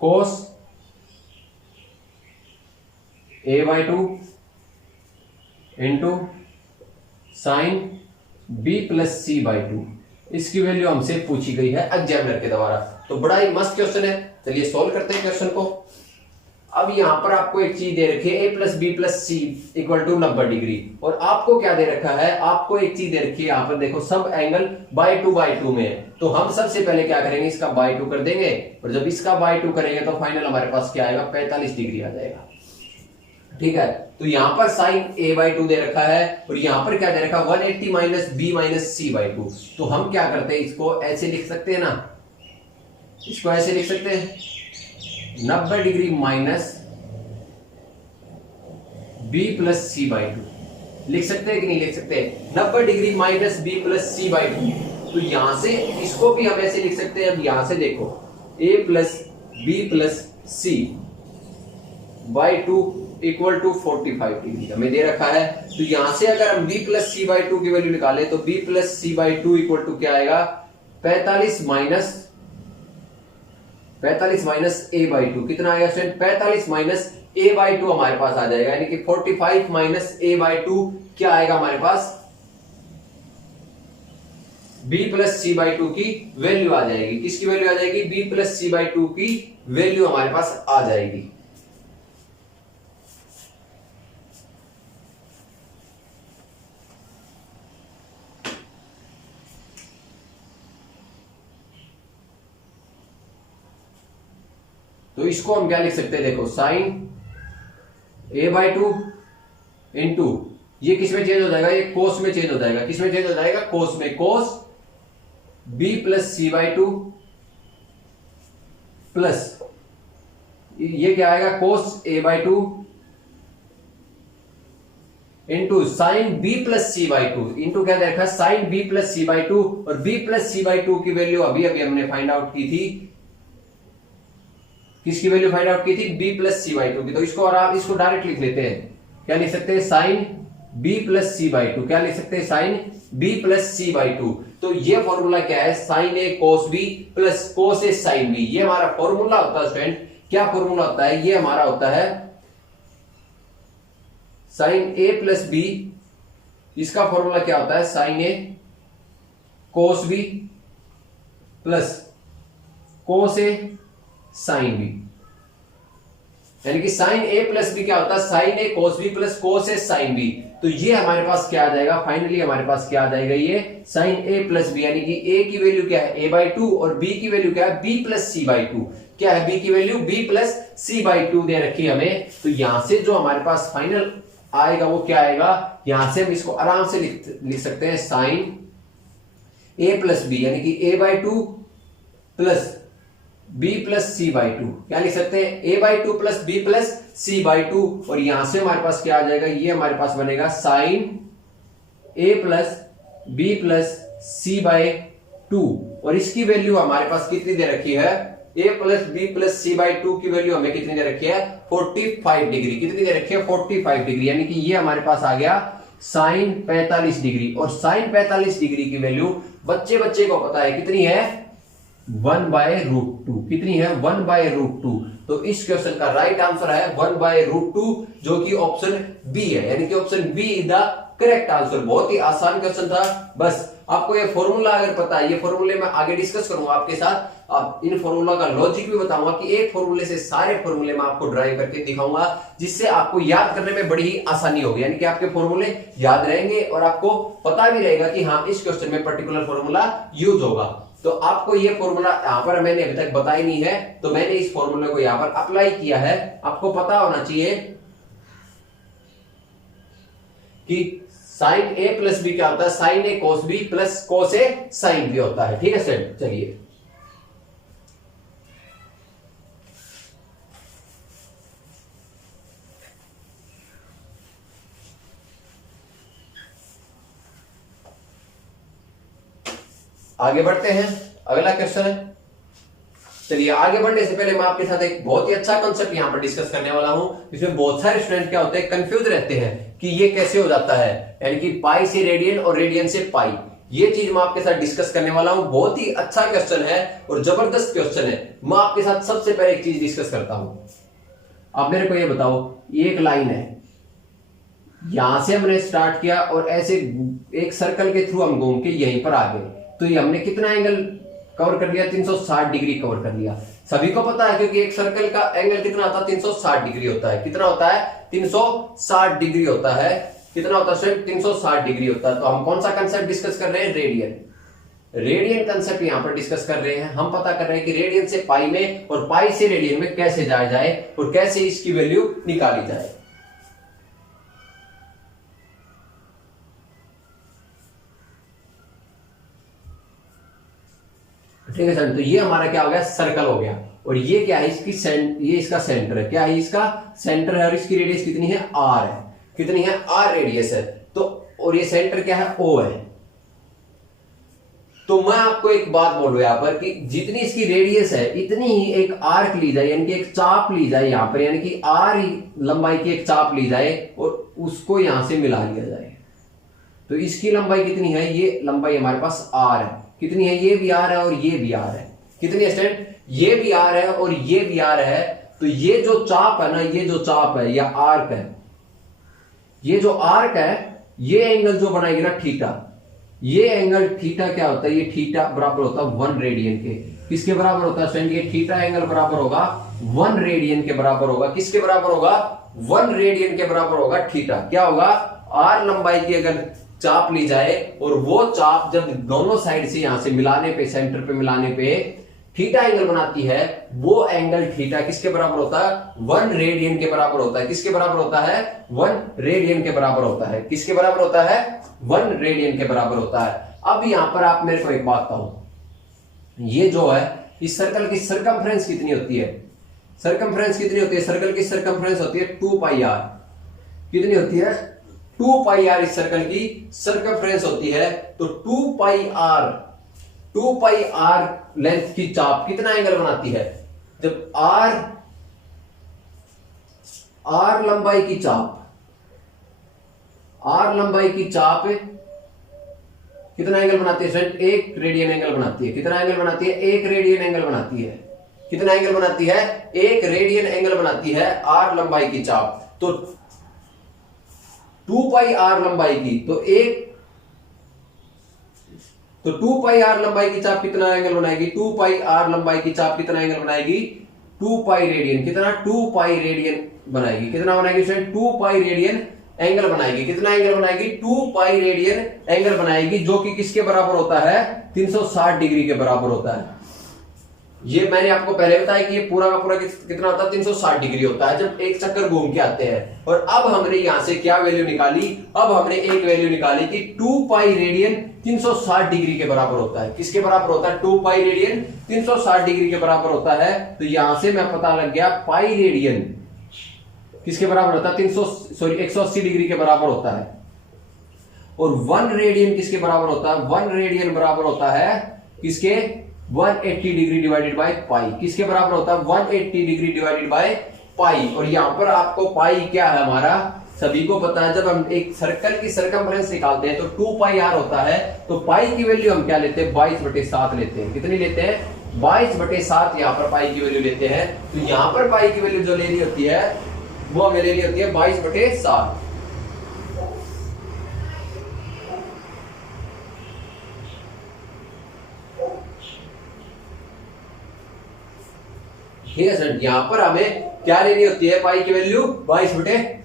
cos a/2 into sine b plus c/2। इसकी वैल्यू हमसे पूछी गई है एग्जामिनर के द्वारा। तो बड़ा ही मस्त क्वेश्चन है, चलिए सॉल्व करते हैं क्वेश्चन को। अब यहां पर आपको एक चीज दे रखी है a plus B plus C equal to 90 degree, और आपको क्या दे रखा है, आपको एक चीज दे रखी है यहां पर देखो सब एंगल बाय टू में है। तो हम सबसे पहले क्या करेंगे, इसका बाय टू कर देंगे, और जब इसका बाय टू करेंगे तो फाइनल हमारे पास क्या आएगा, 45 डिग्री आ जाएगा। ठीक है, तो यहां पर साइन a/2 दे रखा है और यहां पर क्या दे रखा है 180 माइनस b माइनस c/2। तो हम क्या करते हैं, इसको ऐसे लिख सकते हैं ना, इसको ऐसे लिख सकते हैं 90 degree minus b plus c/2 लिख सकते हैं कि नहीं लिख सकते, 90 degree minus b plus c/2। तो यहां से इसको भी हम ऐसे लिख सकते हैं। अब यहां से देखो a plus b plus c/2 equal to 45 degree हमें दे रखा है। तो यहां से अगर हम b प्लस c/2 की वैल्यू निकालें तो b plus c/2 equal to क्या आएगा, 45 माइनस a/2 कितना आएगा स्टूडेंट, 45 माइनस a/2 हमारे पास आ जाएगा, यानी कि 45 माइनस a/2 क्या आएगा हमारे पास, b प्लस c/2 की वैल्यू आ जाएगी। किसकी वैल्यू आ जाएगी, b प्लस c/2 की वैल्यू हमारे पास आ जाएगी। तो इसको हम क्या लिख सकते हैं, देखो साइन a/2 इंटू ये किस में चेंज हो जाएगा, ये कोस में चेंज हो जाएगा। किस में चेंज हो जाएगा, कोस में, कोस b प्लस c/2 प्लस ये क्या आएगा, कोस a/2 into sine b plus c/2 into क्या देखा, साइन b प्लस c/2, और b प्लस c/2 की वैल्यू अभी अभी हमने फाइंड आउट की थी, किसकी वैल्यू फाइंड आउट की थी, b प्लस c/2 की। तो इसको और आप इसको डायरेक्ट लिख लेते हैं, क्या लिख सकते हैं, साइन b प्लस c/2, क्या लिख सकते हैं, साइन b प्लस c/2। तो ये फॉर्मूला क्या है, साइन ए कोस b प्लस कोस ए साइन b, ये हमारा फॉर्मूला होता है स्टूडेंट। क्या फॉर्मूला होता है, ये हमारा होता है साइन a प्लस b, इसका फॉर्मूला क्या होता है, साइन ए कोस b प्लस कोस ए साइन बी, यानी कि साइन ए प्लस बी क्या होता है, साइन ए कोस बी प्लस कोस ए साइन बी। तो ये हमारे पास क्या आ जाएगा, फाइनली हमारे पास क्या आ जाएगा, ये साइन ए प्लस बी, यानी कि ए की वैल्यू क्या है a/2 और b की वैल्यू क्या है b प्लस c/2। क्या है b की वैल्यू b प्लस c/2 दे रखी है हमें। तो यहां से जो हमारे पास फाइनल आएगा वो क्या आएगा, यहां से हम इसको आराम से लिख सकते हैं साइन a प्लस बी, यानी कि a/2 plus b plus c/2, क्या लिख सकते हैं, a/2 plus b plus c/2, और यहां से हमारे पास क्या आ जाएगा, ये हमारे पास बनेगा sine a plus b plus c/2, और इसकी वैल्यू हमारे पास कितनी दे रखी है, a plus b plus c/2 की वैल्यू हमें कितनी दे रखी है, 45 डिग्री। कितनी दे रखी है, 45 डिग्री, यानी कि ये हमारे पास आ गया साइन 45 डिग्री। और साइन 45 डिग्री की वैल्यू बच्चे को पता है कितनी है, 1/√2। कितनी है, 1/√2। तो इस क्वेश्चन का राइट आंसर है 1/√2, जो कि ऑप्शन बी है, यानी कि option B is the correct answer. बहुत ही आसान क्वेश्चन था, बस आपको ये फॉर्मूला अगर पता है, ये फॉर्मूले मैं आगे डिस्कस करूंगा आपके साथ, अब इन फॉर्मूला का लॉजिक भी बताऊंगा कि एक फॉर्मूले से सारे फॉर्मूले मैं आपको ड्राइव करके दिखाऊंगा, जिससे आपको याद करने में बड़ी ही आसानी होगी, यानी कि आपके फॉर्मूले याद रहेंगे और आपको पता भी रहेगा कि हाँ इस क्वेश्चन में पर्टिकुलर फॉर्मूला यूज होगा। तो आपको ये फॉर्मूला यहां पर मैंने अभी तक बताई नहीं है, तो मैंने इस फॉर्मूले को यहां पर अप्लाई किया है। आपको पता होना चाहिए कि साइन ए प्लस बी क्या होता है, साइन ए कोस बी प्लस कोस ए साइन बी होता है। ठीक है सर, चलिए आगे बढ़ते हैं, अगला क्वेश्चन है। चलिए आगे बढ़ने से पहले मैं आपके साथ एक बहुत ही अच्छा कॉन्सेप्ट यहां पर डिस्कस करने वाला हूं। इसमें बहुत सारे स्टूडेंट क्या होते हैं, कंफ्यूज रहते हैं कि ये कैसे हो जाता है, यानी कि पाई से रेडियन और रेडियन से पाई। ये चीज मैं आपके साथ डिस्कस करने वाला हूं। बहुत ही अच्छा क्वेश्चन है और जबरदस्त क्वेश्चन है। मैं आपके साथ सबसे पहले एक चीज डिस्कस करता हूं। आप मेरे को ये बताओ, ये एक लाइन है, यहां से हमने स्टार्ट किया और ऐसे एक सर्कल के थ्रू हम घूम के यहीं पर आ गए, तो ये हमने कितना एंगल कवर कर लिया, 360 डिग्री कवर कर लिया। सभी को पता है क्योंकि एक सर्कल का एंगल कितना होता है, 360 डिग्री होता है। कितना होता है, 360 डिग्री होता है। कितना होता है, 360 डिग्री होता है। तो हम कौन सा कंसेप्ट डिस्कस कर रहे हैं, रेडियन। रेडियन कंसेप्ट यहां पर डिस्कस कर रहे हैं। हम पता कर रहे हैं कि रेडियन से पाई में और पाई से रेडियन में कैसे जाया जाए और कैसे इसकी वैल्यू निकाली जाए। ठीक है सर, तो ये हमारा क्या हो गया, सर्कल हो गया। और ये क्या है, ये इसका सेंटर है। क्या है, इसका सेंटर है और इसकी रेडियस कितनी है, आर है। कितनी है, आर रेडियस है। तो और ये सेंटर क्या है, ओ है। तो मैं आपको एक बात बोलूं यहां पर कि जितनी इसकी रेडियस है इतनी ही एक आर्क ली जाए, यानी कि एक चाप ली जाए यहां पर, यानी कि आर लंबाई की एक चाप ली जाए और उसको यहां से मिला लिया जाए। तो इसकी लंबाई कितनी है, ये लंबाई हमारे पास आर है। कितनी है, ये भी आर है और ये भी आर है। कितनी है स्टूडेंट, ये भी आर है और ये भी आर है। तो ये जो चाप है ना, ये जो चाप है या आर्क है, ये जो आर्क है, ये एंगल जो बनाएगी ना थीटा, ये एंगल थीटा क्या होता है, ये थीटा बराबर होता है 1 रेडियन के। किसके बराबर होता है स्टूडेंट, ये थीटा एंगल बराबर होगा 1 रेडियन के बराबर होगा। किसके बराबर होगा, 1 रेडियन के बराबर होगा थीटा। क्या होगा, आर लंबाई की अगर चाप ली जाए और वो चाप जब दोनों साइड से यहां से मिलाने पे, सेंटर पे मिलाने पे थीटा एंगल बनाती है, वो एंगल थीटा किसके बराबर होता है, 1 रेडियन के बराबर होता है। किसके बराबर होता है, 1 रेडियन के बराबर होता है। किसके बराबर होता है, 1 रेडियन के बराबर होता है। अब यहां पर आप मेरे को एक बात कहो, ये जो है इस सर्कल की सर्कमफ्रेंस कितनी होती है, सर्कमफ्रेंस कितनी होती है, सर्कल की सर्कमफ्रेंस होती है 2 पाई आर। कितनी होती है, 2 पाई आर इस सर्कल की सर्कमफ्रेंस होती है। तो 2 पाई आर लेंथ की चाप कितना एंगल बनाती है, जब आर लंबाई की चाप कितना एंगल बनाती है, 1 रेडियन एंगल बनाती है। कितना एंगल बनाती है, 1 रेडियन एंगल बनाती है। कितना एंगल बनाती है, 1 रेडियन एंगल बनाती है आर लंबाई की चाप। तो 2 पाई आर लंबाई की, तो 2 पाई आर लंबाई की चाप कितना एंगल बनाएगी, 2 पाई आर लंबाई की चाप कितना एंगल बनाएगी, 2 पाई रेडियन। कितना, 2 पाई रेडियन बनाएगी। कितना बनाएगी स्टूडेंट, 2 पाई रेडियन एंगल बनाएगी। कितना एंगल बनाएगी, 2 पाई रेडियन एंगल बनाएगी, जो कि किसके बराबर होता है, 360 डिग्री के बराबर होता है। ये मैंने आपको पहले बताया कि ये पूरा का पूरा कितना होता है, 360 डिग्री होता है जब एक चक्कर घूम के आते हैं। और अब हमने यहां से क्या वैल्यू निकाली, अब हमने एक वैल्यू निकाली कि 2 पाई रेडियन 360 डिग्री के बराबर होता है। किसके बराबर होता है, 2 पाई रेडियन 360 डिग्री के बराबर होता है। तो यहां से मैं पता लग गया पाई रेडियन किसके बराबर होता है, 180 डिग्री के बराबर होता है। और 1 रेडियन किसके बराबर होता है, 1 रेडियन बराबर होता है किसके, 180 डिग्री डिवाइडेड बाय पाई। किसके बराबर होता है, 180 डिग्री डिवाइडेड बाय पाई। और यहां पर आपको पाई क्या है, हमारा सभी को पता है, जब हम एक सर्कल की सर्कमफ्रेंस निकालते हैं तो 2 पाई आर होता है। तो पाई की वैल्यू हम क्या लेते हैं, 22/7 लेते हैं। कितनी लेते हैं, 22/7 यहां पर पाई की वैल्यू लेते हैं। तो यहां पर पाई की वैल्यू जो लेनी होती है वो हमें लेनी होती है 22/7। ठीक है सर, यहां पर हमें क्या लेनी होती है, पाई की वैल्यू 22/7।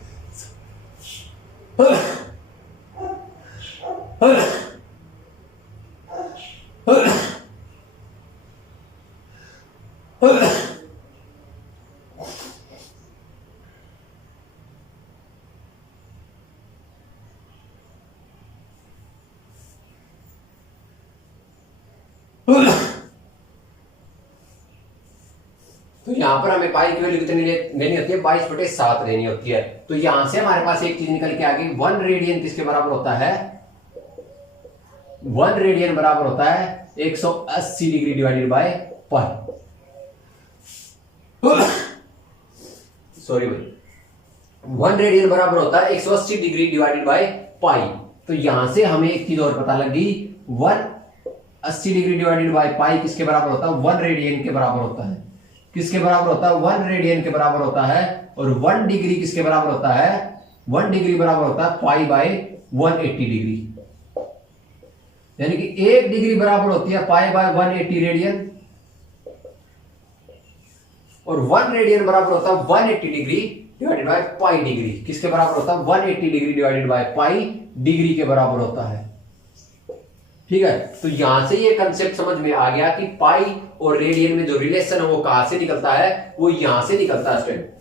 तो यहां पर हमें पाई की वैल्यू कितनी लेनी होती है, 22/7 लेनी होती है। तो यहां से हमारे पास एक चीज निकल के आ गई, 1 रेडियन किसके बराबर होता है, 1 रेडियन बराबर होता है 180 degree divided by pi. Sorry भाई, 1 रेडियन बराबर होता है 180 डिग्री डिवाइडेड बाय पाई। तो यहां से हमें एक चीज और पता लगी, 180 डिग्री डिवाइडेड बाय पाई किसके बराबर होता है? 1 रेडियन के बराबर होता है। किसके बराबर होता है? 1 रेडियन के बराबर होता है। और 1 डिग्री किसके बराबर होता है? 1 डिग्री बराबर होता है पाई बाय 180 डिग्री। यानी कि 1 डिग्री बराबर होती है पाई बाय 180 रेडियन, और 1 रेडियन बराबर होता है 180 degree divided by pi degree. किसके बराबर होता है? 180 degree divided by pi degree के बराबर होता है। ठीक है, तो यहां से ये कंसेप्ट समझ में आ गया कि पाई और रेडियन में जो रिलेशन है वो कहां से निकलता है? वो यहां से निकलता है स्टूडेंट।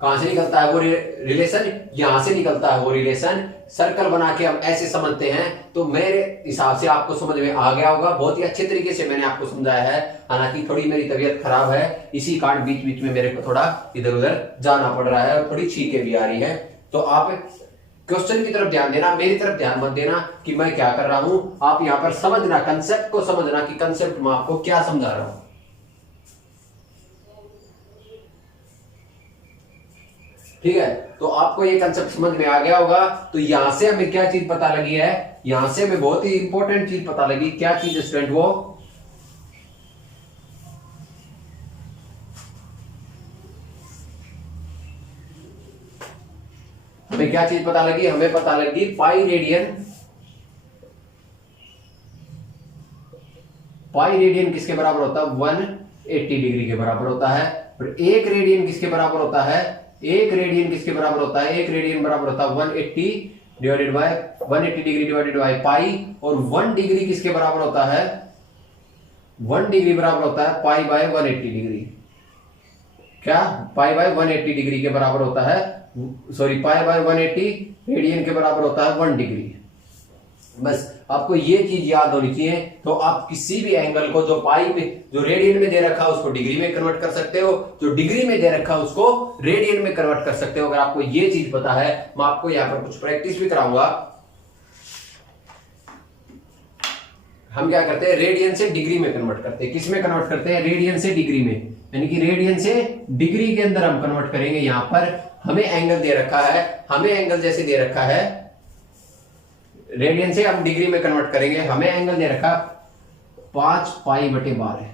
कहां से निकलता है वो रिलेशन? यहां से निकलता है वो रिलेशन। सर्कल बना के हम ऐसे समझते हैं, तो मेरे हिसाब से आपको समझ में आ गया होगा। बहुत ही अच्छे तरीके से मैंने आपको समझाया है। हालांकि थोड़ी मेरी तबीयत खराब है, इसी कारण बीच बीच में मेरे को थोड़ा इधर उधर जाना पड़ रहा है और थोड़ी छींकें भी आ रही है। तो आप क्वेश्चन की तरफ ध्यान देना, मेरी तरफ ध्यान मत देना कि मैं क्या कर रहा हूं। आप यहां पर समझना, कंसेप्ट को समझना कि कंसेप्ट में आपको क्या समझा रहा हूं। ठीक है, तो आपको ये कंसेप्ट समझ में आ गया होगा। तो यहां से हमें क्या चीज पता लगी है? यहां से हमें बहुत ही इंपॉर्टेंट चीज पता लगी। क्या चीज स्टूडेंट? वो हमें क्या चीज पता लगी? हमें पता लगी पाई रेडियन किसके बराबर होता है? 180 डिग्री के बराबर होता है। और 1 रेडियन किसके बराबर होता है? 1 रेडियन किसके बराबर होता है? 1 रेडियन बराबर होता है 180 divided by 180 degree divided by pi. और 1 डिग्री किसके बराबर होता है? 1 डिग्री बराबर होता है पाई बाय 180 डिग्री। क्या? पाई बाय 180 डिग्री के बराबर होता है। सॉरी, पाई बाय 180 रेडियन के बराबर होता है 1 डिग्री। बस आपको ये चीज याद होनी चाहिए। तो आप किसी भी एंगल को जो पाई में, जो रेडियन में दे रखा है उसको डिग्री में कन्वर्ट कर सकते हो, जो डिग्री में दे रखा है उसको रेडियन में कन्वर्ट कर सकते हो। अगर आपको ये चीज पता है, मैं आपको यहां पर कुछ प्रैक्टिस भी कराऊंगा। हम क्या करते हैं? रेडियन से डिग्री में कन्वर्ट करते हैं। किस में कन्वर्ट करते हैं? रेडियन से डिग्री में। यानी कि रेडियन से डिग्री के अंदर हम कन्वर्ट करेंगे। यहां पर हमें एंगल दे रखा है, हमें एंगल जैसे दे रखा है, रेडियन से हम डिग्री में कन्वर्ट करेंगे। हमें एंगल दे रखा 5 पाई बटे 12।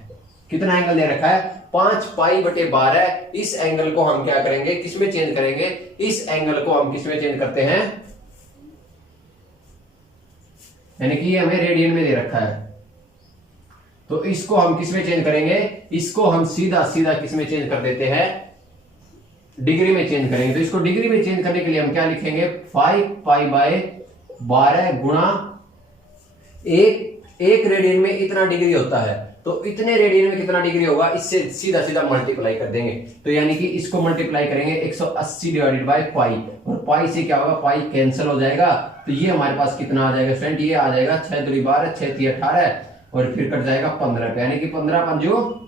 कितना एंगल दे रखा है? 5 पाई बटे 12। इस एंगल को हम क्या करेंगे? किस में चेंज करेंगे? इस एंगल को हम किस में चेंज करते हैं? यानी कि ये हमें रेडियन में दे रखा है, तो इसको हम किस में चेंज करेंगे? इसको हम सीधा सीधा किस में चेंज कर देते हैं? डिग्री में चेंज करेंगे। तो इसको डिग्री में चेंज करने के लिए हम क्या लिखेंगे? 5 पाई बाय 12 गुणा एक रेडियन में इतना डिग्री होता है, तो इतने रेडियन में कितना डिग्री होगा? इससे सीधा सीधा मल्टीप्लाई कर देंगे। तो यानी कि इसको मल्टीप्लाई करेंगे 180 डिवाइडेड बाय पाई, और पाई से क्या होगा? पाई कैंसिल हो जाएगा। तो ये हमारे पास कितना आ जाएगा स्टूडेंट? ये आ जाएगा 6 दूनी 12, 6 3 18, और फिर कट जाएगा 15 पे। यानी कि 15 पंजो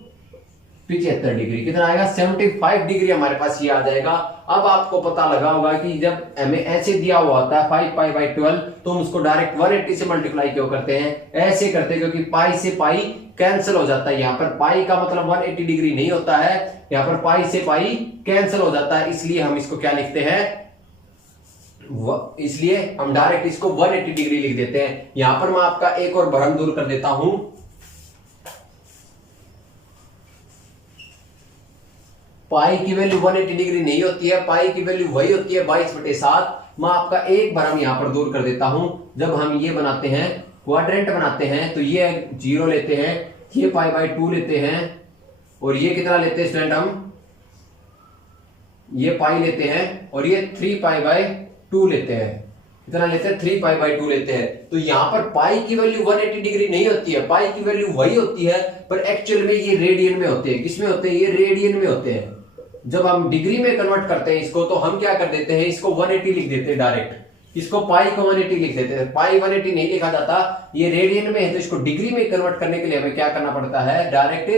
75 डिग्री। कितना आएगा? 75 डिग्री हमारे पास ये आ जाएगा। अब आपको पता लगा होगा कि जब हमें ऐसे दिया हुआ होता है 5 पाई बाई 12, तो हम उसको डायरेक्ट 180 से मल्टीप्लाई क्यों करते हैं? ऐसे करते हैं क्योंकि पाई से पाई कैंसिल हो जाता है। यहाँ पर पाई का मतलब 180 डिग्री नहीं होता है, यहाँ पर पाई से पाई कैंसिल हो जाता है। इसलिए हम इसको क्या लिखते हैं? इसलिए हम डायरेक्ट इसको 180 डिग्री लिख देते हैं। यहां पर मैं आपका एक और भ्रम दूर कर देता हूं। पाई की वैल्यू 180 डिग्री नहीं होती है, पाई की वैल्यू वही होती है 22/7। मैं आपका एक भ्रम यहां पर दूर कर देता हूं। जब हम ये बनाते हैं, क्वाड्रेंट बनाते हैं, तो ये 0 लेते हैं, ये पाई बाई 2 लेते हैं, और ये कितना लेते हैं स्टूडेंट? हम ये पाई लेते हैं, और ये 3 पाई बाई 2 लेते हैं। कितना लेते हैं? 3 पाई बाई 2 लेते हैं। तो यहां पर पाई की वैल्यू 180 डिग्री नहीं होती है, पाई की वैल्यू वही होती है, पर एक्चुअल में ये रेडियन में होते हैं। किसमें होते हैं? ये रेडियन में होते हैं। जब हम डिग्री में कन्वर्ट करते हैं इसको, तो हम क्या कर देते हैं? इसको 180 लिख देते हैं डायरेक्ट। इसको पाई को 180 लिख देते हैं। पाई 180 नहीं लिखा जाता, ये रेडियन में है, तो इसको डिग्री में कन्वर्ट करने के लिए हमें क्या करना पड़ता है? Direct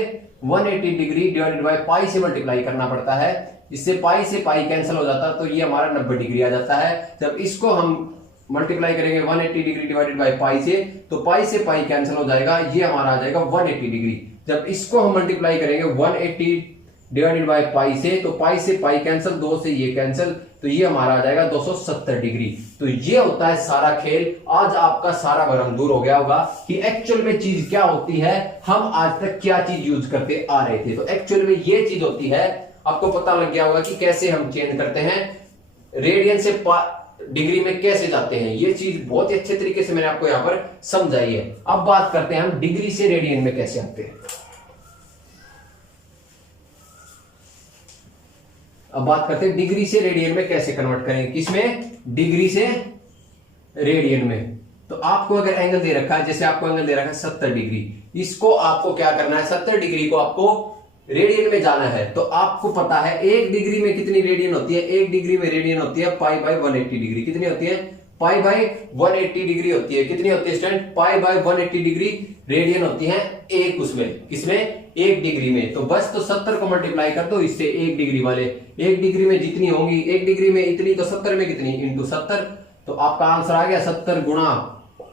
180 degree divided by pi से मल्टीप्लाई करना पड़ता है। इससे पाई से पाई कैंसिल हो जाता है, तो ये हमारा 90 डिग्री आ जाता है। जब इसको हम मल्टीप्लाई करेंगे 180 डिग्री डिवाइडेड बाय पाई से, तो पाई से पाई कैंसिल हो जाएगा, ये हमारा आ जाएगा 180 डिग्री। जब इसको हम मल्टीप्लाई करेंगे 180 डिवाइडेड बाय पाई से, तो पाई से पाई कैंसिल, 2 से ये कैंसिल, तो ये हमारा आ जाएगा 270 डिग्री। तो ये होता है सारा खेल। आज आपका सारा भ्रम दूर हो गया होगा कि एक्चुअल में चीज क्या होती है, हम आज तक क्या चीज यूज करते आ रहे थे। तो एक्चुअल में ये चीज होती है, आपको पता लग गया होगा कि कैसे हम चेंज करते हैं, रेडियन से डिग्री में कैसे जाते हैं। ये चीज बहुत ही अच्छे तरीके से मैंने आपको यहां पर समझाई है। अब बात करते हैं हम डिग्री से रेडियन में कैसे आते हैं। अब बात करते हैं डिग्री से रेडियन में कैसे कन्वर्ट करेंगे। किसमें? डिग्री से रेडियन में। तो आपको अगर एंगल दे रखा है, जैसे आपको एंगल दे रखा है 70 डिग्री, इसको आपको क्या करना है, 70 डिग्री को आपको रेडियन में जाना है। तो आपको पता है 1 डिग्री में कितनी रेडियन होती है, 1 डिग्री में रेडियन होती है पाई बाय 180 डिग्री। कितनी होती है? पाई बाय 180 डिग्री होती है। कितनी होती है student? Pi by 180 degree radian होती है एक उसमें, किसमें? 1 डिग्री में। तो बस तो 70 को मल्टीप्लाई कर दो इससे 1 डिग्री वाले, 1 डिग्री में जितनी होंगी, 1 डिग्री में इतनी, तो 70 में कितनी, इंटू 70। तो आपका आंसर आ गया 70 गुणा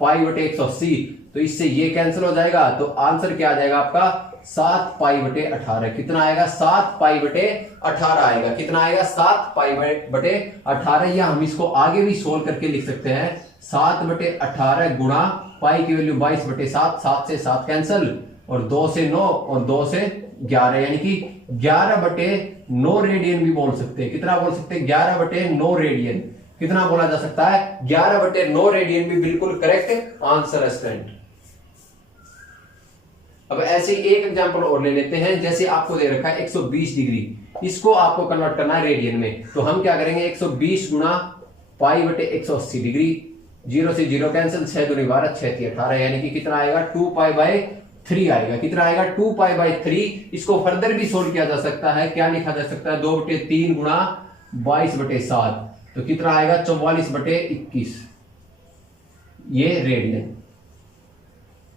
पाई बटे 180। तो इससे ये कैंसिल हो जाएगा, तो आंसर क्या आ जाएगा आपका 7 पाई बटे 18। कितना आएगा? 7 पाई बटे 18 आएगा। कितना आएगा? 7 पाई बटे 18। या हम इसको आगे भी सोल्व करके लिख सकते हैं, 7 बटे 18 गुणा पाई की वैल्यू 22 बटे 7, 7 से 7 कैंसिल, और 2 से 9 और 2 से 11, यानी कि 11 बटे 9 रेडियन भी बोल सकते हैं। कितना बोल सकते हैं? 11 बटे 9 रेडियन। कितना बोला जा सकता है? 11 बटे 9 रेडियन भी बिल्कुल करेक्ट आंसर है स्टूडेंट। अब ऐसे एक एग्जांपल और ले लेते हैं। जैसे आपको दे रखा है 120 डिग्री, इसको आपको कन्वर्ट करना है रेडियन में। तो हम क्या करेंगे, 120 गुणा पाई बटे 180 डिग्री, 0 से 0 कैंसिल, 6 दूनी 12, 6 3 18, यानी कि कितना आएगा 2 पाई बाय 3 आएगा। कितना आएगा? 2 पाई बाय 3। इसको फर्दर भी सोल्व किया जा सकता है। क्या लिखा जा सकता है? 2 बटे 3 गुणा 22 बटे 7, तो कितना आएगा 44 बटे 21, ये रेडियन।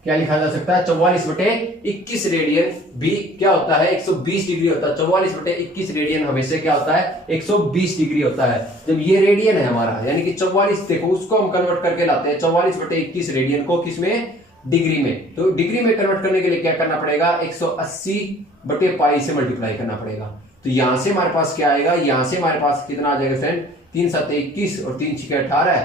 क्या लिखा जा सकता है? 44 बटे 21 रेडियन भी क्या होता है? 120 डिग्री होता है। 44 बटे 21 रेडियन हमेशा क्या होता है? 120 डिग्री होता है। जब ये रेडियन है हमारा, यानी कि 44, देखो उसको हम कन्वर्ट करके लाते हैं 44 बटे 21 रेडियन को, किसमें? डिग्री में। तो डिग्री में कन्वर्ट करने के लिए क्या करना पड़ेगा? 180 बटे पाई से मल्टीप्लाई करना पड़ेगा। तो यहां से हमारे पास क्या आएगा? यहां से हमारे पास कितना आ जाएगा फ्रेंड? 3 7 21 और 3 6 18।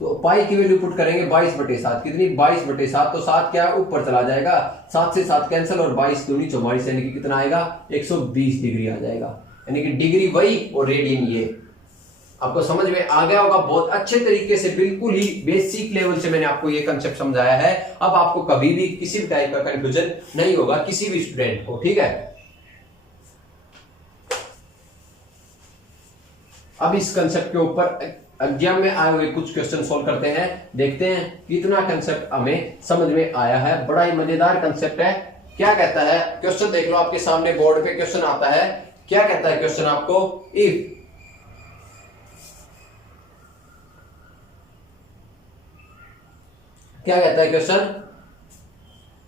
तो पाई की वैल्यू पुट करेंगे 22 बटे 7। कितनी? 22 बटे 7। तो 7 क्या ऊपर चला जाएगा, 7 से 7 कैंसिल, और 22 दूनी 44, यानी कि कितना आएगा? 120 डिग्री आ जाएगा। यानी कि डिग्री वही और रेडियन ये। आपको समझ में आ गया होगा बहुत अच्छे तरीके से, बिल्कुल ही बेसिक लेवल से मैंने आपको ये कंसेप्ट समझाया है। अब आपको कभी भी किसी भी टाइप का कंफ्यूजन नहीं होगा किसी भी स्टूडेंट को, ठीक है। अब इस कंसेप्ट के ऊपर एग्जाम में आए हुए कुछ क्वेश्चन सोल्व करते हैं, देखते हैं कितना कंसेप्ट हमें समझ में आया है। बड़ा ही मजेदार कंसेप्ट है। क्या कहता है क्वेश्चन? देख लो आपके सामने बोर्ड पे क्वेश्चन आता है। क्या कहता है क्वेश्चन आपको? इफ क्या कहता है question?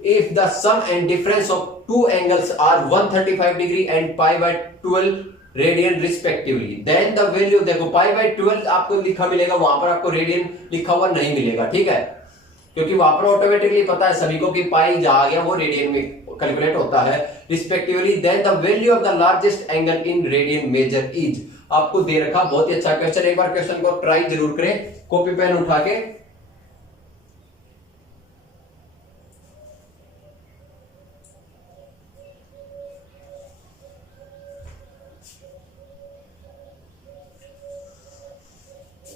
If the sum and difference of two angles are 135 degree and pi by 12 radian respectively, then the value, देखो पाई बाय 12 आपको लिखा मिलेगा, वहां पर आपको रेडियन लिखा हुआ नहीं मिलेगा, ठीक है, क्योंकि वहां पर ऑटोमेटिकली पता है सभी को कि पाई जहां गया वो रेडियन में कैलकुलेट होता है respectively. Then the value of the largest angle in radian measure is, आपको दे रखा बहुत ही अच्छा क्वेश्चन। एक बार क्वेश्चन को ट्राई जरूर करें, कॉपी पेन उठा के।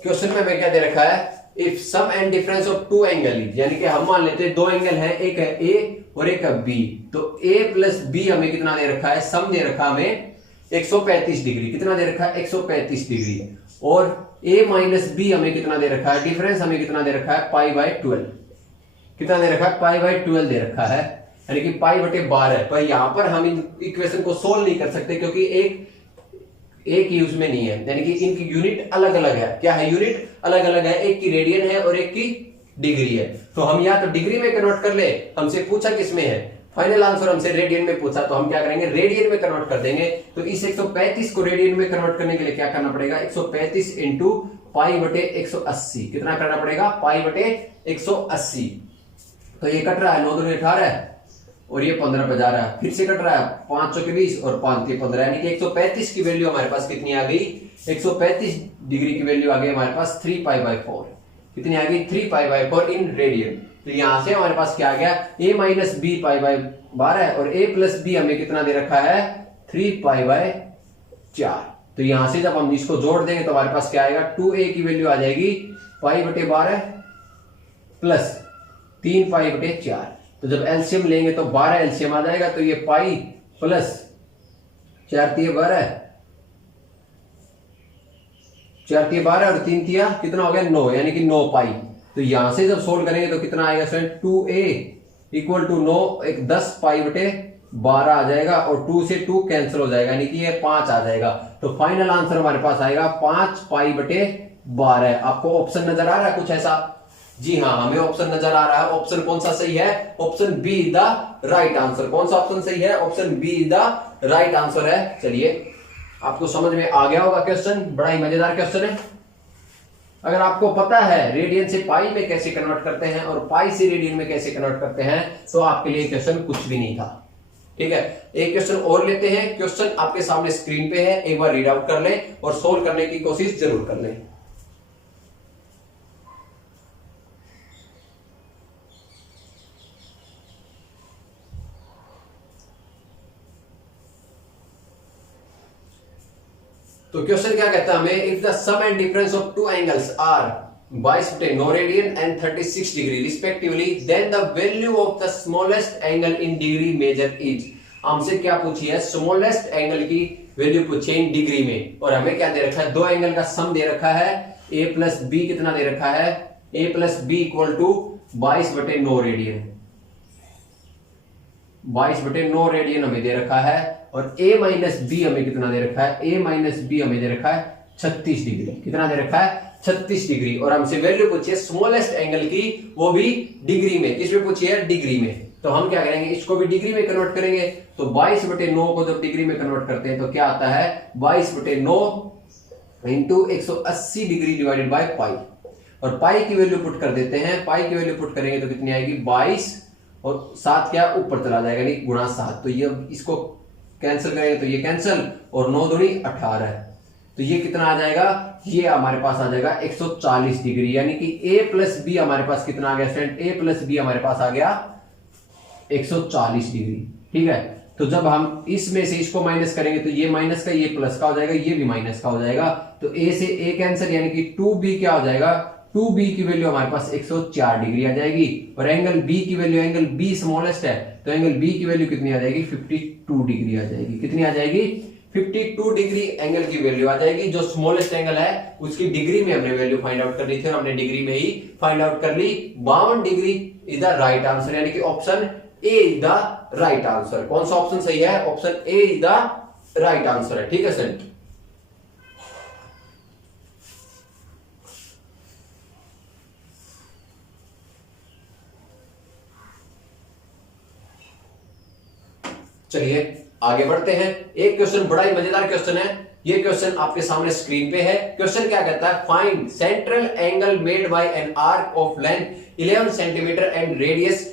क्वेश्चन में हमें क्या दे रखा है? If sum and difference of two angle, यानी कि हम मान लेते हैं 2 एंगल है, एक है ए और एक है बी। तो a प्लस बी हमें कितना दे रखा है? सम दे रखा हमें 135 डिग्री। कितना दे रखा है? 135 डिग्री। और a माइनस बी हमें कितना दे रखा है? डिफरेंस हमें कितना दे रखा है? पाई बाय 12। कितना दे रखा है? पाई बाय 12 दे रखा है, यानी कि पाई बटे 12 है। पर यहां पर हम इन इक्वेशन को सोल्व नहीं कर सकते क्योंकि एक यूज में नहीं है, यानी कि इनकी यूनिट अलग अलग है। क्या है? यूनिट अलग अलग है, एक की रेडियन है और एक की डिग्री है। तो हम या तो डिग्री में कन्वर्ट कर ले, हमसे पूछा किसमें है, फाइनल आंसर हमसे रेडियन में पूछा, तो हम क्या करेंगे? रेडियन में कन्वर्ट कर देंगे। तो इस 135 को रेडियन में कन्वर्ट करने के लिए क्या करना पड़ेगा? 135 इंटू पाई बटे 180। कितना करना पड़ेगा? पाई बटे 180। तो ये कट रहा है 9 दूनी 18 और ये 15 पे जा रहा है, फिर से कट रहा है 5 चौके 20 और 5 3 15, यानी कि 135 की वैल्यू हमारे पास कितनी आ गई? 135 डिग्री की वैल्यू आ गई हमारे पास 3 पाई बाई 4। कितनी आ गई? 3 पाई बाई 4 इन रेडियन। तो यहां से हमारे पास क्या आ गया? a minus B pi by 12 और a प्लस बी हमें कितना दे रखा है? 3 पाई बाई 4। तो यहां से जब हम इसको जोड़ देंगे तो हमारे पास क्या आएगा? 2a की वैल्यू आ जाएगी पाई बटे 12 प्लस 3 पाई बटे 4। तो जब एलसीएम लेंगे तो 12 एलसीएम आ जाएगा, तो ये पाई प्लस 4 तिया 12, 4 तिया 12 और 3 तिया कितना हो गया? 9, यानी कि 9 पाई। तो यहां से जब सोल्व करेंगे तो कितना आएगा स्टूडेंट? 2a इक्वल टू 9, एक 10 पाई बटे 12 आ जाएगा और 2 से 2 कैंसिल हो जाएगा, यानी कि ये 5 आ जाएगा। तो फाइनल आंसर हमारे पास आएगा 5 पाई बटे 12। आपको ऑप्शन नजर आ रहा है कुछ ऐसा? जी हाँ, हमें ऑप्शन नजर आ रहा है। ऑप्शन कौन सा सही है? Option B is the right answer. कौन सा ऑप्शन सही है? Option B is the right answer है। चलिए, आपको समझ में आ गया होगा क्वेश्चन, बड़ा ही मजेदार क्वेश्चन है। अगर आपको पता है रेडियन से पाई में कैसे कन्वर्ट करते हैं और पाई से रेडियन में कैसे कन्वर्ट करते हैं, तो आपके लिए क्वेश्चन कुछ भी नहीं था। ठीक है, एक क्वेश्चन और लेते हैं। क्वेश्चन आपके सामने स्क्रीन पे है, एक बार रीड आउट कर लें और सोल्व करने की कोशिश जरूर कर लें। तो क्वेश्चन क्या कहता है हमें? If the sum and difference of two angles are 22 बटे 9 radian and 36 degree respectively, then the value of the smallest angle in degree measure is. हमसे क्या पूछी है? स्मॉलेस्ट एंगल की वैल्यू पूछी है इन डिग्री में, और हमें क्या दे रखा है? दो एंगल का सम दे रखा है, a प्लस बी कितना दे रखा है? a plus B equal to 22 बटे 9 रेडियन, 22 बटे 9 रेडियन हमें दे रखा है, और a माइनस बी हमें कितना दे रखा है? a माइनस बी हमें दे रखा है 36 डिग्री। कितना दे रखा है? 36 डिग्री। और हमसे वैल्यू पूछी है स्मॉलेस्ट एंगल की, वो भी डिग्री में। किसमें पूछी है? डिग्री में। तो हम क्या करेंगे? इसको भी डिग्री में कन्वर्ट करेंगे। तो 22 बटे 9 को जब डिग्री में कन्वर्ट करते हैं तो क्या आता है? 22 बटे 9 into 180 degree divided by pi, और पाई की वैल्यू पुट कर देते हैं। पाई की वैल्यू पुट करेंगे तो कितनी आएगी? 22 और 7 क्या ऊपर चला जाएगा, यानी गुणा 7। तो ये इसको कैंसिल करेंगे तो ये कैंसिल, और 9 दूनी 18, तो ये कितना आ जाएगा? ये हमारे पास आ जाएगा 140 डिग्री, यानी कि a प्लस बी हमारे पास कितना आ गया स्टूडेंट? a प्लस बी हमारे पास आ गया 140 डिग्री। ठीक है, तो जब हम इसमें से इसको माइनस करेंगे तो ये माइनस का ये प्लस का हो जाएगा, ये भी माइनस का हो जाएगा। तो a से a कैंसिल, यानी कि 2b क्या हो जाएगा? 2b की वैल्यू हमारे पास 104 डिग्री आ जाएगी, और एंगल b की वैल्यू, एंगल b स्मॉलेस्ट है, तो एंगल b की वैल्यू कितनी आ जाएगी? 52 डिग्री आ जाएगी। कितनी आ जाएगी? 52 डिग्री एंगल की वैल्यू आ जाएगी। जो स्मॉलेस्ट एंगल है उसकी डिग्री में हमने वैल्यू फाइंड आउट करनी थी, और हमने डिग्री में ही फाइंड आउट कर ली। 52 degree is the right answer, यानी कि option A is the right answer. कौन सा ऑप्शन सही है? Option A is the right answer है। ठीक है सर, चलिए आगे बढ़ते हैं। एक क्वेश्चन बड़ा ही मजेदार क्वेश्चन है। ये क्वेश्चन आपके सामने स्क्रीन पे है। क्वेश्चन क्या कहता है? Find central angle made by an arc of length 11 centimetre and radius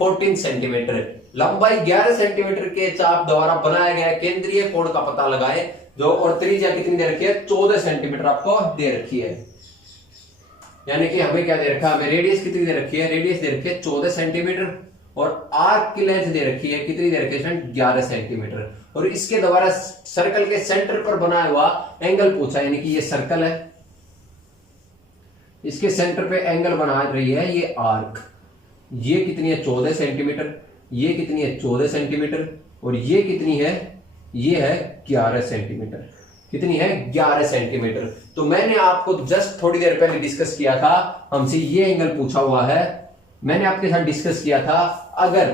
14 centimetre. लंबाई 11 सेंटीमीटर के चाप द्वारा बनाया गया केंद्रीय कोण का पता लगाए, जो और त्रिज्या कितनी दे रखी है? 14 सेंटीमीटर आपको दे रखी है। यानी कि हमें क्या दे रखा है? हमें रेडियस कितनी दे रखी है? रेडियस दे रखी है 14 सेंटीमीटर, और आर्क की लेंथ दे रखी है कितनी दे रखी है? 11 सेंटीमीटर। और इसके द्वारा सर्कल के सेंटर पर बनाया हुआ एंगल पूछा, यानी कि ये सर्कल है, इसके सेंटर पे एंगल बना रही है ये आर्क। ये कितनी है? 14 सेंटीमीटर। ये कितनी है? 14 सेंटीमीटर। और ये कितनी है? ये है 11 सेंटीमीटर। कितनी है? 11 सेंटीमीटर। तो मैंने आपको जस्ट थोड़ी देर पहले डिस्कस किया था, हमसे ये एंगल पूछा हुआ है। मैंने आपके साथ डिस्कस किया था, अगर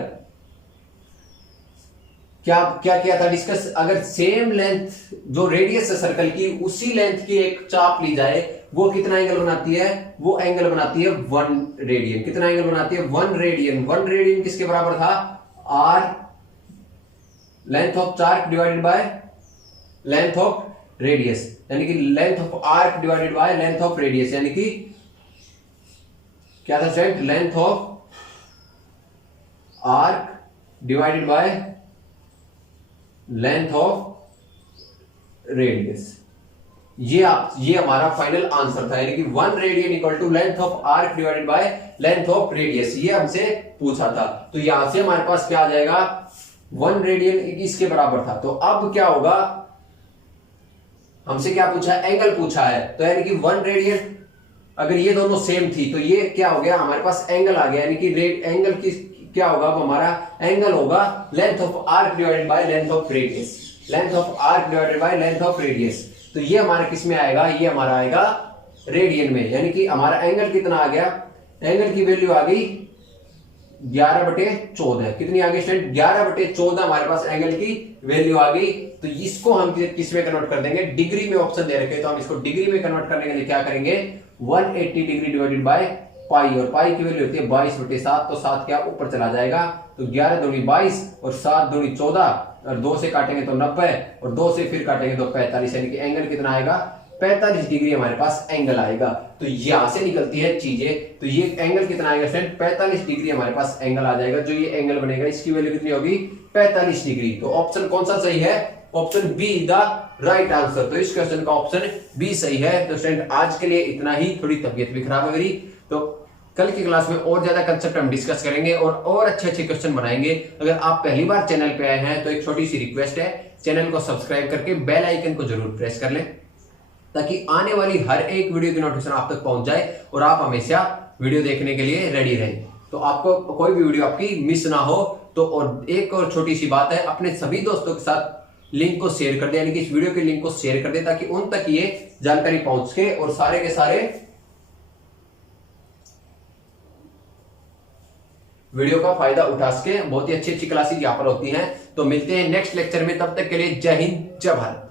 क्या क्या किया था डिस्कस? अगर सेम लेंथ जो रेडियस है सर्कल की, उसी लेंथ की एक चाप ली जाए, वो कितना एंगल बनाती है? वो एंगल बनाती है 1 रेडियन। कितना एंगल बनाती है? 1 रेडियन। 1 रेडियन किसके बराबर था? Arc length of arc divided by length of radius, यानी कि length of arc divided by length of radius, यानी कि क्या था student, length of arc divided by length of radius. ये हमारा फाइनल आंसर था, यानी कि 1 radian equal to length of arc divided by length of radius, ये हमसे पूछा था। तो यहां से हमारे पास क्या आ जाएगा, 1 रेडियन इसके बराबर था। तो अब क्या होगा, हमसे क्या पूछा है, एंगल पूछा है, तो यानी कि 1 रेडियन अगर ये दोनों सेम थी तो ये क्या हो गया, हमारे पास एंगल आ गया, यानी कि एंगल की क्या होगा, अब हमारा एंगल होगा length of arc divided by length of radius, length of arc divided by length of radius. तो ये हमारा किस में आएगा, ये हमारा आएगा रेडियन में, यानी कि हमारा एंगल कितना आ गया, एंगल की वैल्यू आ गई 11/14, कितनी आ गई स्टूडेंट, 11/14 हमारे पास एंगल की वैल्यू आ गई। तो इसको हम किस में कन्वर्ट कर देंगे, डिग्री में ऑप्शन दे रखे, तो हम इसको डिग्री में कन्वर्ट करने के लिए क्या करेंगे, 180 डिग्री डिवाइडेड बाय पाई, और पाई की वैल्यू होती है 22/7, तो 7 क्या ऊपर चला जाएगा, तो 11 दूनी 22 और 7 दूनी 14, और 2 से काटेंगे तो 90, और 2 से फिर काटेंगे तो 45, यानी कि एंगल कितना आएगा, 45 डिग्री हमारे पास एंगल आएगा। तो यहां से निकलती है चीजें, तो ये एंगल कितना आएगा फ्रेंड, 45 डिग्री हमारे पास एंगल आ जाएगा। जो ये एंगल बनेगा इसकी वैल्यू कितनी होगी, 45 डिग्री। तो ऑप्शन कौन सा सही है, option B is the right answer. तो इस क्वेश्चन का ऑप्शन बी सही है। तो स्टूडेंट आज के लिए इतना ही, थोड़ी तबीयत भी खराब है मेरी, तो कल की क्लास में और ज्यादा कंसेप्ट हम डिस्कस करेंगे और अच्छे अच्छे क्वेश्चन बनाएंगे। अगर आप पहली बार चैनल पे आए हैं तो एक छोटी सी रिक्वेस्ट है, चैनल को सब्सक्राइब करके बेल आइकन को जरूर प्रेस कर लें, ताकि आने वाली हर एक वीडियो की नोटिफिकेशन आप तक पहुंच जाए और आप हमेशा वीडियो देखने के लिए रेडी रहें। तो आपको कोई भी वीडियो आपकी मिस ना हो। तो और एक और छोटी सी बात है, अपने सभी दोस्तों के साथ लिंक को शेयर कर दे, यानी कि इस वीडियो के लिंक को शेयर कर दे, ताकि उन तक ये जानकारी पहुंच सके और सारे के सारे वीडियो का फायदा उठा सके। बहुत ही अच्छी अच्छी क्लासेस यहाँ पर होती हैं। तो मिलते हैं नेक्स्ट लेक्चर में, तब तक के लिए जय हिंद जय भारत।